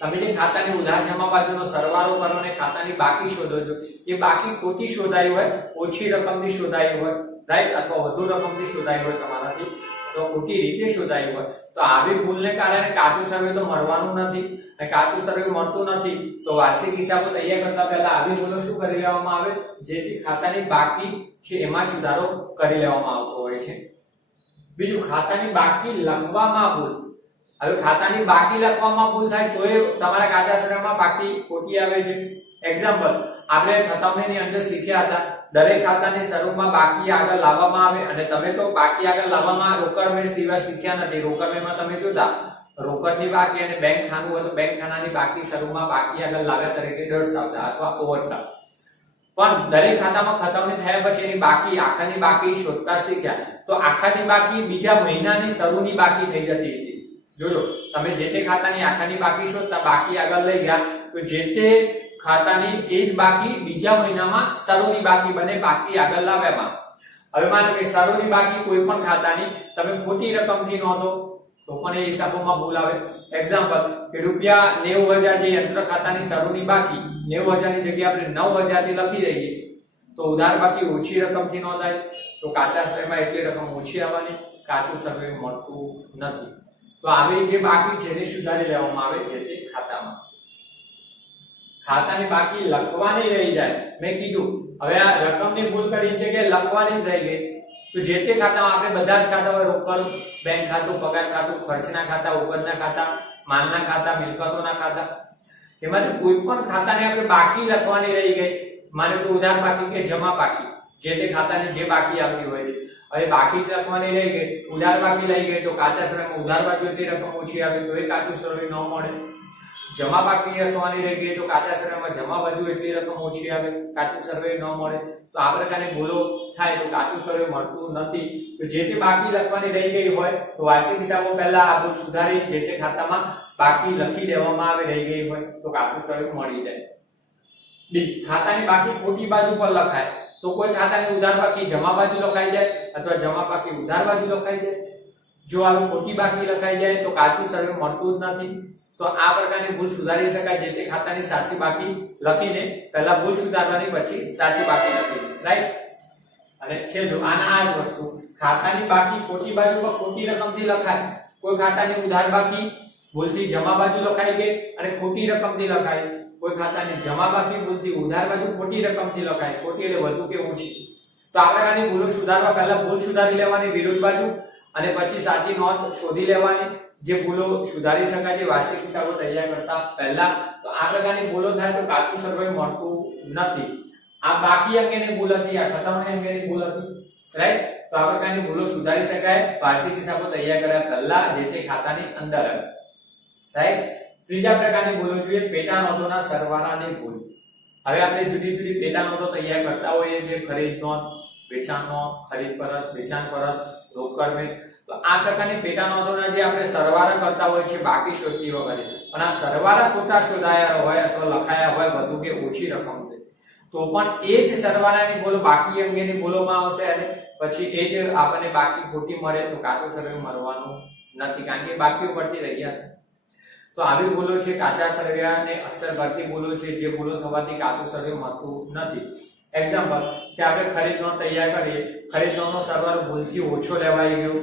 તમે જે ખાતાની ઉધાર જમા બાજુનો સરવાળો કરો અને ખાતાની બાકી શોધો છો, એ બાકી ખોટી શોધાઈ હોય, ઓછી રકમથી શોધાઈ હોય, રાઈટ, અથવા વધુ રકમથી શોધાઈ હોય તમારાથી, તો ખોટી રીતે શોધાઈ હોય, તો આવી ભૂલને કારણે કાચું સર્વે તો મળવાનું નથી અને કાચું સર્વે મળતું નથી. તો વાર્ષિક હિસાબો તૈયાર કરતા પહેલા આવી ભૂલો શું કરી લેવામાં આવે, જેથી ખાતાની બાકી છે એમાં સુધારો કરી લેવામાં આવતો હોય છે. બીજું, ખાતાની બાકી લખવામાં ભૂલ. હવે ખાતાની બાકી લખવામાં ભૂલ થાય તો એ તમારા કાચા સર્વેમાં બાકી ખોટી આવે છે. એક્ઝામ્પલ, આપણે ખતમણીની અંદર શીખ્યા હતા, દરેક ખાતાની શરૂમાં બાકી આગળ લાવવામાં આવે અને તમે તો બાકી આગળ લાવવામાં રોકડ મેળ સિવાય શીખ્યા નથી. રોકડ મેળમાં તમે જોતા રોકડની બાકી અને બેંક ખાનું હોય તો બેંક ખાનાની બાકી શરૂમાં બાકી આગળ લાવ્યા તરીકે દર્શાવતા અથવા ઓવરડ્રાફ્ટ. પણ દરેક ખાતામાં ખતમણી થયા પછી એની બાકી, આખાની બાકી શોધતા શીખ્યા. તો આખાની બાકી બીજા મહિનાની શરૂની બાકી થઈ જતી હતી. જોજો, તમે જે તે ખાતાની આખાની બાકી શોધતા, બાકી આગળ લઈ ગયા તો જે તે ખાતાની એ જ બાકી બીજા મહિનામાં શરૂની બાકી બને, બાકી આગળ લાવ્યામાં. હવે માનો કે શરૂની બાકી કોઈ પણ ખાતાની તમે ખોટી રકમથી નોંધો તો પણ એ હિસાબોમાં ભૂલ આવે. એક્ઝામ્પલ કે રૂપિયા 90,000 જે યંત્ર ખાતાની શરૂની બાકી 90,000 ની જગ્યાએ આપણે 9,000 થી લખી દઈએ તો ઉધાર બાકી ઓછી રકમથી નોંધાય, તો કાચા સર્વેમાં એટલી રકમ ઓછી આવવાની, કાચું સર્વે મળતું નથી. તો આવી જે બાકી છે એને સુધારી લેવામાં આવે છે તે ખાતામાં. ખાતાની બાકી લખવાની રહી જાય, મેં કીધું હવે આ રકમની ભૂલ કરી જગ્યાએ લખવાની જ રહી ગઈ, તો જે તે ખાતામાં આપણે બધા જ ખાતા હોય, રોકડ, બેંક ખાતું, પગાર ખાતું, ખર્ચના ખાતા, ઉપજના ખાતા, માલના ખાતા, મિલકતોના ખાતા, એમાંથી કોઈ પણ ખાતાને આપણે બાકી લખવાની રહી ગઈ, માનો કે ઉધાર બાકી કે જમા બાકી, જે તે ખાતાની જે બાકી આવતી હોય હવે બાકી લખવાની રહી ગઈ, ઉધાર બાકી લઈ ગઈ તો કાચા સર્વેમાં ઉધાર બાજુ એટલી રકમ ઓછી આવે તો એ કાચું સર્વે ન મળે. જમા બાકી લખવાની રહી ગઈ તો કાચા સર્વેમાં જમા બાજુ એટલી રકમ ઓછી આવે, કાચું સર્વે ન મળે. તો આ પ્રકારની ભૂલો થાય તો કાચું સર્વે મળતું નથી. તો જે તે બાકી લખવાની રહી ગઈ હોય તો વાર્ષિક હિસાબો પહેલા આ ભૂલ સુધારી જે તે ખાતામાં બાકી લખી દેવામાં આવે રહી ગઈ હોય તો કાચું સર્વે મળી જાય. ડી, ખાતાની બાકી ખોટી બાજુ પર લખાય. તો કોઈ ખાતાની ઉધાર બાકી જમા બાજુ લખાઈ જાય અથવા જમા બાકી ઉધાર બાજુ લખાઈ જાય. જો આવી ખોટી બાકી લખાઈ જાય તો કાચું સર્વે મળતું જ નથી. તો આ પ્રકારની ભૂલ સુધારી શકાય જે તે ખાતાની સાચી બાકી લખીને પહેલા ભૂલ સુધારવાની પછી સાચી બાકી લખીને, રાઈટ? અને છેલ્લું આ જ વસ્તુ, ખાતાની બાકી ખોટી બાજુ પર ખોટી રકમથી લખાય. કોઈ ખાતાની ઉધાર બાકી ભૂલથી જમા બાજુ લખાઈ ગઈ અને ખોટી રકમથી લખાય, કોઈ ખાતાની જમા બાકી ભૂલથી ઉધાર બાજુ ખોટી રકમથી લખાય, ખોટી એટલે વધુ કે ઓછી. તો આ પ્રકારની ભૂલો સુધારવા પહેલા ભૂલ સુધારી લેવાની વિરુદ્ધ બાજુ અને પછી સાચી નોંધ શોધી લેવાની. જે ભૂલો સુધારી શકાય છે વાર્ષિક હિસાબો તૈયાર કરતા પહેલા. તો આ પ્રકારની ભૂલો થાય તો કાચું સર્વે મળતું નથી. આ બાકી અંગેની ભૂલ હતી, આ ખતમણી અંગેની ભૂલ હતી, રાઈટ? તો આ પ્રકારની ભૂલો સુધારી શકાય વાર્ષિક હિસાબો તૈયાર કર્યા પહેલા જે તે ખાતાની અંદર, રાઈટ? ત્રીજા પ્રકારની ભૂલો જોઈએ, પેટા નોંધોના સરવાળાની ભૂલ. હવે આપણે જુદી જુદી પેટા નોંધો તૈયાર કરતા હોઈએ છીએ, ખરીદ નોંધ, વેચાણ નોંધ, ખરીદ પરત, વેચાણ પરત, રોકડ મેળ. તો આ પ્રકારની પેટા નોંધોના જે આપણે સરવાળા કરતા હોય છે બાકી શોધતી વખતે, પણ આ સરવાળા ખોટા શોધાયા હોય અથવા લખાયા હોય વધુ કે ઓછી રકમ છે તો પણ એ જ સરવાળાની ભૂલ બાકી અંગેની ભૂલોમાં આવશે અને પછી એ જ આપણને બાકી ખોટી મળે તો કાચું સર્વે મળવાનું નથી, કારણ કે બાકી ઉપરથી રહ્યા. તો આવી ભૂલો છે કાચા સર્વેને અસર કરતી ભૂલો છે, જે ભૂલો થવાથી કાચું સર્વે મળતું નથી. એક્ઝામ્પલ કે આપણે ખરીદ નોંધ તૈયાર કરીએ, ખરીદ નોંધનો સરવાળો ભૂલથી ઓછો લેવાઈ ગયો,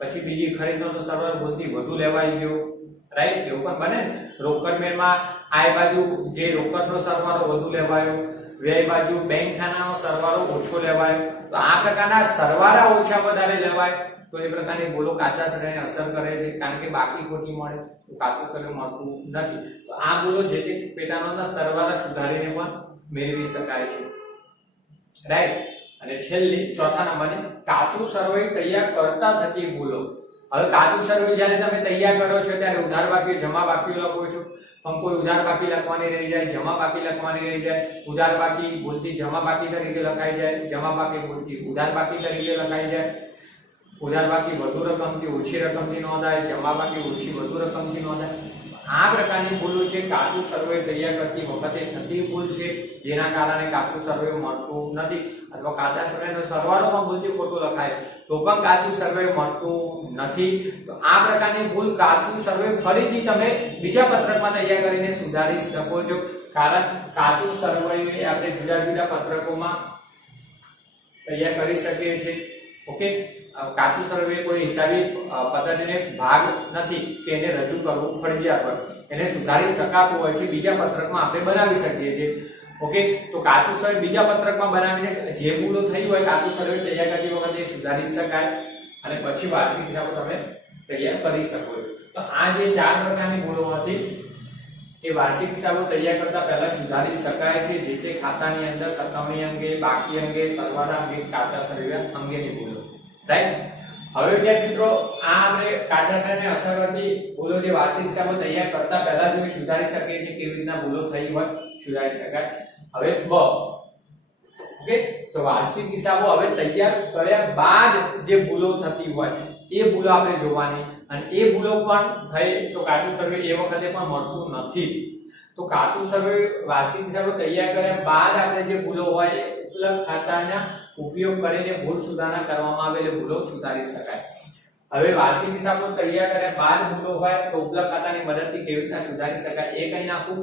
પછી બીજી ખરીદ નોંધનો સરવાળો ભૂલથી વધુ લેવાઈ ગયો, રાઈટ? એવું પણ બને. રોકડ મેળમાં આય બાજુ જે રોકડનો સરવાળો વધુ લેવાયો, વ્યય બાજુ બેંક ખાનાનો સરવાળો ઓછો લેવાયો. તો આ પ્રકારના સરવાળા ઓછા વધારે લેવાય તો એ પ્રકારની ભૂલો કાચા સર્વેને અસર કરે છે, કારણ કે બાકી ખોટી મળે તો કાચું સર્વે મળતું નથી. તો આ ભૂલો જે તે પેટાનોના સરવાળા સુધારીને પણ મેળવી શકાય છે, રાઈટ. અને છેલ્લી ચોથા નંબરની કાચું સર્વે તૈયાર કરતા થતી ભૂલો. હવે કાચું સર્વે જ્યારે તમે તૈયાર કરો છો ત્યારે ઉધાર બાકી જમા બાકી લખો છો, પણ કોઈ ઉધાર બાકી લખવાની રહી જાય, જમા બાકી લખવાની રહી જાય, ઉધાર બાકી ભૂલથી જમા બાકી તરીકે લખાઈ જાય, જમા બાકી ભૂલથી ઉધાર બાકી તરીકે લખાઈ જાય, ઉધાર બાકી વધુ રકમથી ઓછી રકમથી નોંધાય, જમા બાકી ઓછી વધુ રકમથી નોંધાય. આ પ્રકારની ભૂલો છે કાચું સર્વે તૈયાર કરતી વખતે થતી ભૂલ છે, જેના કારણે કાચું સર્વે મળતું નથી. અથવા કાચા સર્વેનો સરવાળો પણ ભૂલથી ખોટો લખાય તો પણ કાચું સર્વે મળતું નથી. તો આ પ્રકારની ભૂલ કાચું સર્વે ફરીથી તમે બીજા પત્રકમાં તૈયાર કરીને સુધારી શકો છો, કારણ કાચું સર્વે આપણે જુદા જુદા પત્રકોમાં તૈયાર કરી શકીએ છીએ. ઓકે, કાચું સર્વે કોઈ હિસાબી પદ્ધતિને ભાગ નથી કે એને રજૂ કરવું ફરજિયાત હોય, એને સુધારી શકાતું હોય છે, બીજા પત્રકમાં આપણે બનાવી શકીએ છીએ. ઓકે, તો કાચું સર્વે બીજા પત્રકમાં બનાવીને જે ભૂલો થઈ હોય કાચું સર્વે તૈયાર કરતી વખતે સુધારી શકાય અને પછી વાર્ષિક હિસાબો તમે તૈયાર કરી શકો છો. તો આ જે 4 પ્રકારની ભૂલો હતી એ વાર્ષિક હિસાબો તૈયાર કરતા પહેલા સુધારી શકાય છે, જે તે ખાતાની અંદર ચુકવણી અંગે, બાકી અંગે, સરવાળા અંગે, કાચા સર્વે અંગેની ભૂલો, રાઈટ. હવે વિદ્યાર્થી મિત્રો, આ આપણે કાચા સર્વેને અસર કરતી ભૂલો જે વાર્ષિક હિસાબો તૈયાર કરતા પહેલા જો સુધારી શકીએ છીએ, કેવી રીતના ભૂલો થઈ હોય સુધારી શકાય. હવે બ, ઓકે, તો વાર્ષિક હિસાબો હવે તૈયાર કર્યા બાદ જે ભૂલો થતી હોય એ ભૂલો આપણે જોવાની, અને એ ભૂલો પણ થઈ તો કાચું સર્વે એ વખતે પણ મળતું નથી. તો કાચું સર્વે વાર્ષિક હિસાબો તૈયાર કર્યા બાદ આપણે જે ભૂલો હોય એ ઉપલબ્ધ ખાતાના ઉપયોગ કરીને ભૂલ સુધારણા કરવામાં આવે એટલે ભૂલો સુધારી શકાય. હવે વાર્ષિક હિસાબો તૈયાર કર્યા બાદ ભૂલો હોય તો ઉપલબ્ધ ખાતાની મદદથી કેવી રીતના સુધારી શકાય એ કહી નાખું.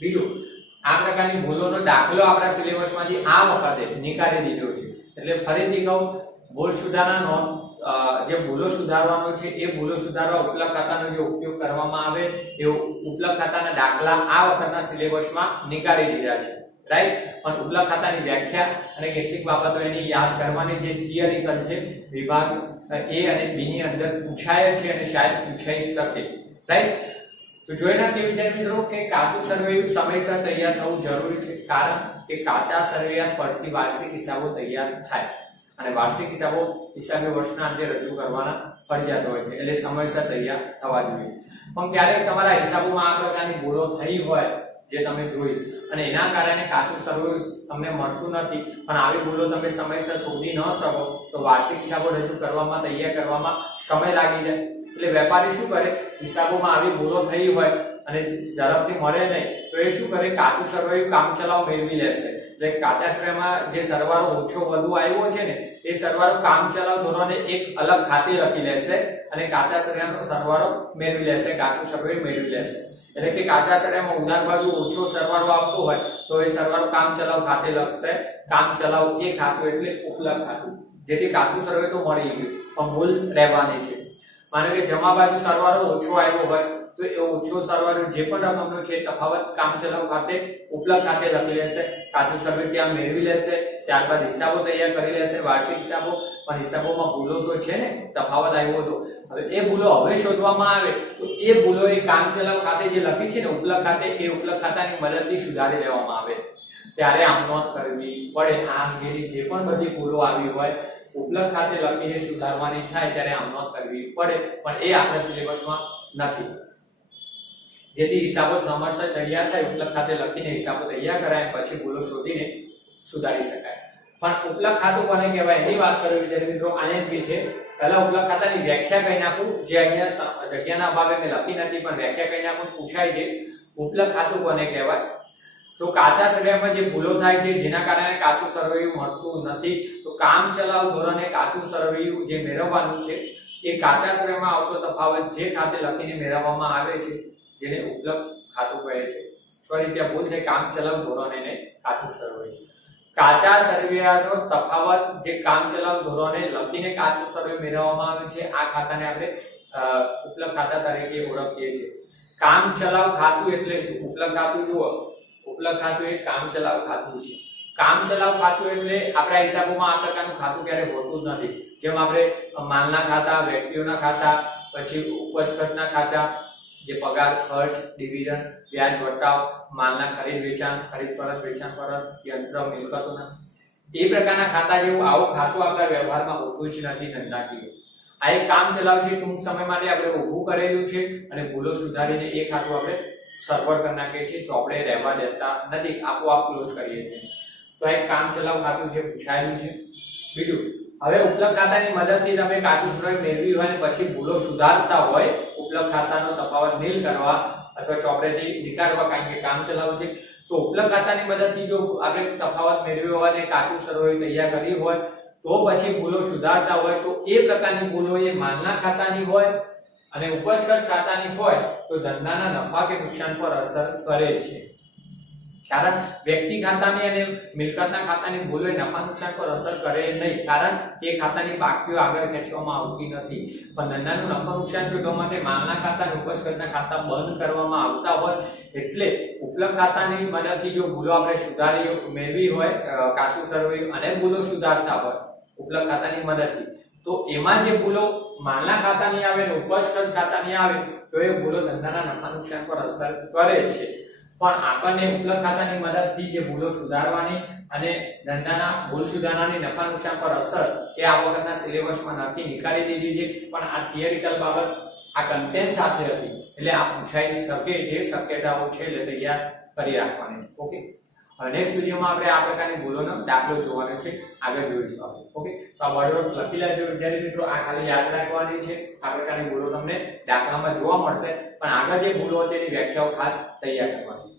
બીજું, આ પ્રકારની ભૂલોનો દાખલો આપણા સિલેબસમાંથી આ વખતે નીકાળી દીધો છે, એટલે ફરીથી કહું, ભૂલ સુધારણાનો જે ભૂલો સુધારવાનો છે એ ભૂલો સુધારવા ઉપલબ્ધ ખાતાનો જે ઉપયોગ કરવામાં આવે એ ઉપલબ્ધ ખાતાના દાખલા આ વખતના સિલેબસમાં નીકાળી દીધા છે, રાઈટ. પણ ઉપલબ્ધ ખાતાની વ્યાખ્યા અને કેટલીક બાબતો એની યાદ કરવાની જે થિયરિકલ છે વિભાગ A અને B ની અંદર પૂછાય છે અને શાયદ પૂછાઈ શકે, રાઈટ. તો જોઈ નાખીએ વિદ્યાર્થી મિત્રો કે કાચું સર્વેયું સમયસર તૈયાર થવું જરૂરી છે, કારણ કે કાચા સર્વેયા પરથી વાર્ષિક હિસાબો તૈયાર થાય અને વાર્ષિક હિસાબો હિસાબી વર્ષના અંતે રજૂ કરવાના ફરજિયાત હોય છે, એટલે સમયસર તૈયાર થવા જોઈએ. પણ ક્યારેક તમારા હિસાબોમાં આ પ્રકારની ભૂલો થઈ હોય જે તમે જોઈ અને એના કારણે કાચું સર્વે તમને મળતું નથી, પણ આવી ભૂલો તમે સમયસર શોધી ન શકો તો વાર્ષિક હિસાબો રજૂ કરવામાં તૈયાર કરવામાં સમય લાગી જાય. એટલે વેપારી શું કરે, હિસાબોમાં આવી ભૂલો થઈ હોય અને ઝડપથી મળે નહીં તો એ શું કરે, કાચું સર્વેયું કામચલાઉ મેળવી લેશે. એટલે કાચા સર્વેમાં જે સરવાળો ઓછો વધુ આવ્યો છે ને એ સરવાળો કામચલાઉ ધોરણે એક અલગ ખાતે લખી લેશે અને કાચા સર્વેનો સરવાળો મેળવી લેશે, કાચું સર્વે મેળવી લેશે. એટલે કે કાચા સર્વેમાં ઉધાર બાજુ ઓછો સરવાળો આવતો હોય તો એ સરવાળો કામચલાઉ ખાતે લખશે, કામચલાઉ એ ખાતું એટલે ઉપલબ્ધ ખાતું, જેથી કાચું સર્વે તો મળી ગયું પણ ભૂલ રહેવાની છે. માનો કે જમા બાજુ સરવાળો ઓછો આવ્યો હોય તો એ ઓછો સરવાળો જે પણ રકમનો છે તફાવત કામચલાઉ ખાતે ઉપલબ્ધ ખાતે લખી લેશે, કાચું સર્વે ત્યાં મેળવી લેશે, ત્યારબાદ હિસાબો તૈયાર કરી લેશે, વાર્ષિક હિસાબો. પણ હિસાબોમાં ભૂલો તો છે ને, તફાવત આવ્યો હતો, હવે એ ભૂલો હવે શોધવામાં આવે તો એ ભૂલો એ કામચલાઉ ખાતે જે લખી છે ને ઉપલબ્ધ ખાતે, એ ઉપલબ્ધ ખાતાની મદદથી સુધારી લેવામાં આવે, ત્યારે આમ નોંધ કરવી પડે. આ અંગેની જે પણ બધી ભૂલો આવી હોય ઉપલબ્ધ ખાતે લખીને સુધારવાની થાય ત્યારે આમ નોંધ કરવી પડે, પણ એ આપણા સિલેબસમાં નથી. જેથી હિસાબો સમયસર તૈયાર થાય, ઉપલબ્ધ ખાતે લખીને હિસાબો તૈયાર કરાય પછી ભૂલો શોધીને સુધારી શકાય. પણ ઉપલબ્ધ ખાતું કોને કહેવાય એની વાત કરવી વિદ્યાર્થી મિત્રો INP છે. પહેલા ઉપલબ્ધ ખાતાની વ્યાખ્યા કહી નાખું, જે અહીંયા જગ્યાના અભાવે મેં લખી નથી પણ વ્યાખ્યા કહી નાખું, પૂછાય છે ઉપલબ્ધ ખાતું કોને કહેવાય. તો કાચા સર્વેમાં જે ભૂલો થાય છે જેના કારણે કાચું સર્વેયું મળતું નથી, તો કામચલાઉ ધોરણે કાચું સર્વેયું જે મેળવવાનું છે એ કાચા સર્વેમાં આવતો તફાવત જે ખાતે લખીને મેળવવામાં આવે છે જેને ઉપલબ્ધ ખાતું કહે છે. સોરી, ત્યાં ભૂલ છે, કામચલાઉ ધોરણે ને કાચું સર્વેયું. કાચા સર્વેનો તફાવત જે કામચલાઉ ધોરણે લખીને કાચું સર્વે મેળવવામાં આવે છે આ ખાતાને આપણે ઉપલબ્ધ ખાતા તરીકે ઓળખીએ છીએ. કામચલાઉ ખાતું એટલે શું? ઉપલબ્ધ ખાતું જુઓ, ઉપલબ્ધ ખાતું એ કામચલાઉ ખાતું છે. કામ ચલાઉ ખાતું એટલે આપણા હિસાબોમાં આ પ્રકારનું ખાતું ક્યારે હોતું જ નથી. જેમ આપણે માલના ખાતા, વ્યક્તિઓના ખાતા, પછી ઉપજ ખર્ચના ખાતા, જે પગાર, ખર્ચ, ડિવિડન્ડ, વ્યાજ, વટાવ, માલના ખરીદ વેચાણ, ખરીદ પરત, વેચાણ પરત, યંત્ર, મિલકતોના એ પ્રકારના ખાતા જેવું આવું ખાતું આપણા વ્યવહારમાં હોતું જ નથી ધંધાકીય. આ એક કામ ચલાવ છે, ટૂંક સમય માટે આપણે ઊભું કરેલું છે અને ભૂલો સુધારીને એ ખાતું આપણે સર્વર કરી નાખીએ છીએ, ચોપડે રહેવા દેતા નથી, આપોઆપ ક્લોઝ કરીએ છીએ. તો એક કામ ચલાવ ખાતું છે, પૂછાયેલું છે. બીજું, હવે ઉપલબ્ધ ખાતાની મદદથી તમે કાચું ચૂકવણી મેળવી હોય અને પછી ભૂલો સુધારતા હોય, ઉપલબ્ધ ખાતાનો તફાવત નીલ કરવા અથવા ચોપડેથી નીકાળવા, કારણ કે કામ ચલાવ છે. તો ઉપલબ્ધ ખાતાની મદદથી જો આપણે તફાવત મેળવ્યો હોય અને કાચું સરવૈયું તૈયાર કરી હોય તો પછી ભૂલો સુધારતા હોય તો એ પ્રકારની ભૂલો એ માલના ખાતાની હોય અને ઉપજ ખર્ચ ખાતાની હોય તો ધંધાના નફા કે નુકસાન પર અસર કરે છે. કારણ વ્યક્તિ ખાતાની અને મિલકતના ખાતાની ભૂલો નફા નુકસાન પર અસર કરે નહીં, કારણ એ ખાતાની બાકીઓ આગળ ખેંચવામાં આવતી નથી. પણ ધંધાનું નફા નુકસાન શોધવા માટે માલના ખાતા અને ઉપજ ખર્ચના ખાતા બંધ કરવામાં આવતા હોય એટલે ઉપલબ્ધ ખાતાની મદદથી જો ભૂલો આપણે સુધારી મેળવી હોય, કાચું સરવૈયું અને ભૂલો સુધારતા હોય ઉપલબ્ધ ખાતાની મદદથી, તો એમાં જે ભૂલો માલના ખાતાની આવે ને ઉપજ ખર્ચ ખાતાની આવે તો એ ભૂલો ધંધાના નફા નુકસાન પર અસર કરે છે. પણ આપણને ઉપલબ્ધ ખાતાની મદદથી જે ભૂલો સુધારવાની અને ધંધાના ભૂલ સુધારવાની નફા નુકસાન પર અસર એ આ વખતના સિલેબસમાં નથી, નીકાળી દીધી છે. પણ આ થિયરિકલ બાબત આ કન્ટેન્ટ સાથે હતી એટલે આ પૂછાઈ શકે જે શક્યતાઓ છે એટલે તૈયાર કરી રાખવાની છે. ઓકે, હવે નેક્સ્ટ વિડીયોમાં આપણે આ પ્રકારની ભૂલોનો દાખલો જોવાનો છે, આગળ જોઈશું આપણે. ઓકે, તો આ વર્ડ લખી લેજો વિદ્યાર્થી મિત્રો, આ ખાલી યાદ રાખવાની છે. આ પ્રકારની ભૂલો તમને દાખલામાં જોવા મળશે, પણ આગળ જે ભૂલો હતી એની વ્યાખ્યાઓ ખાસ તૈયાર કરવાની.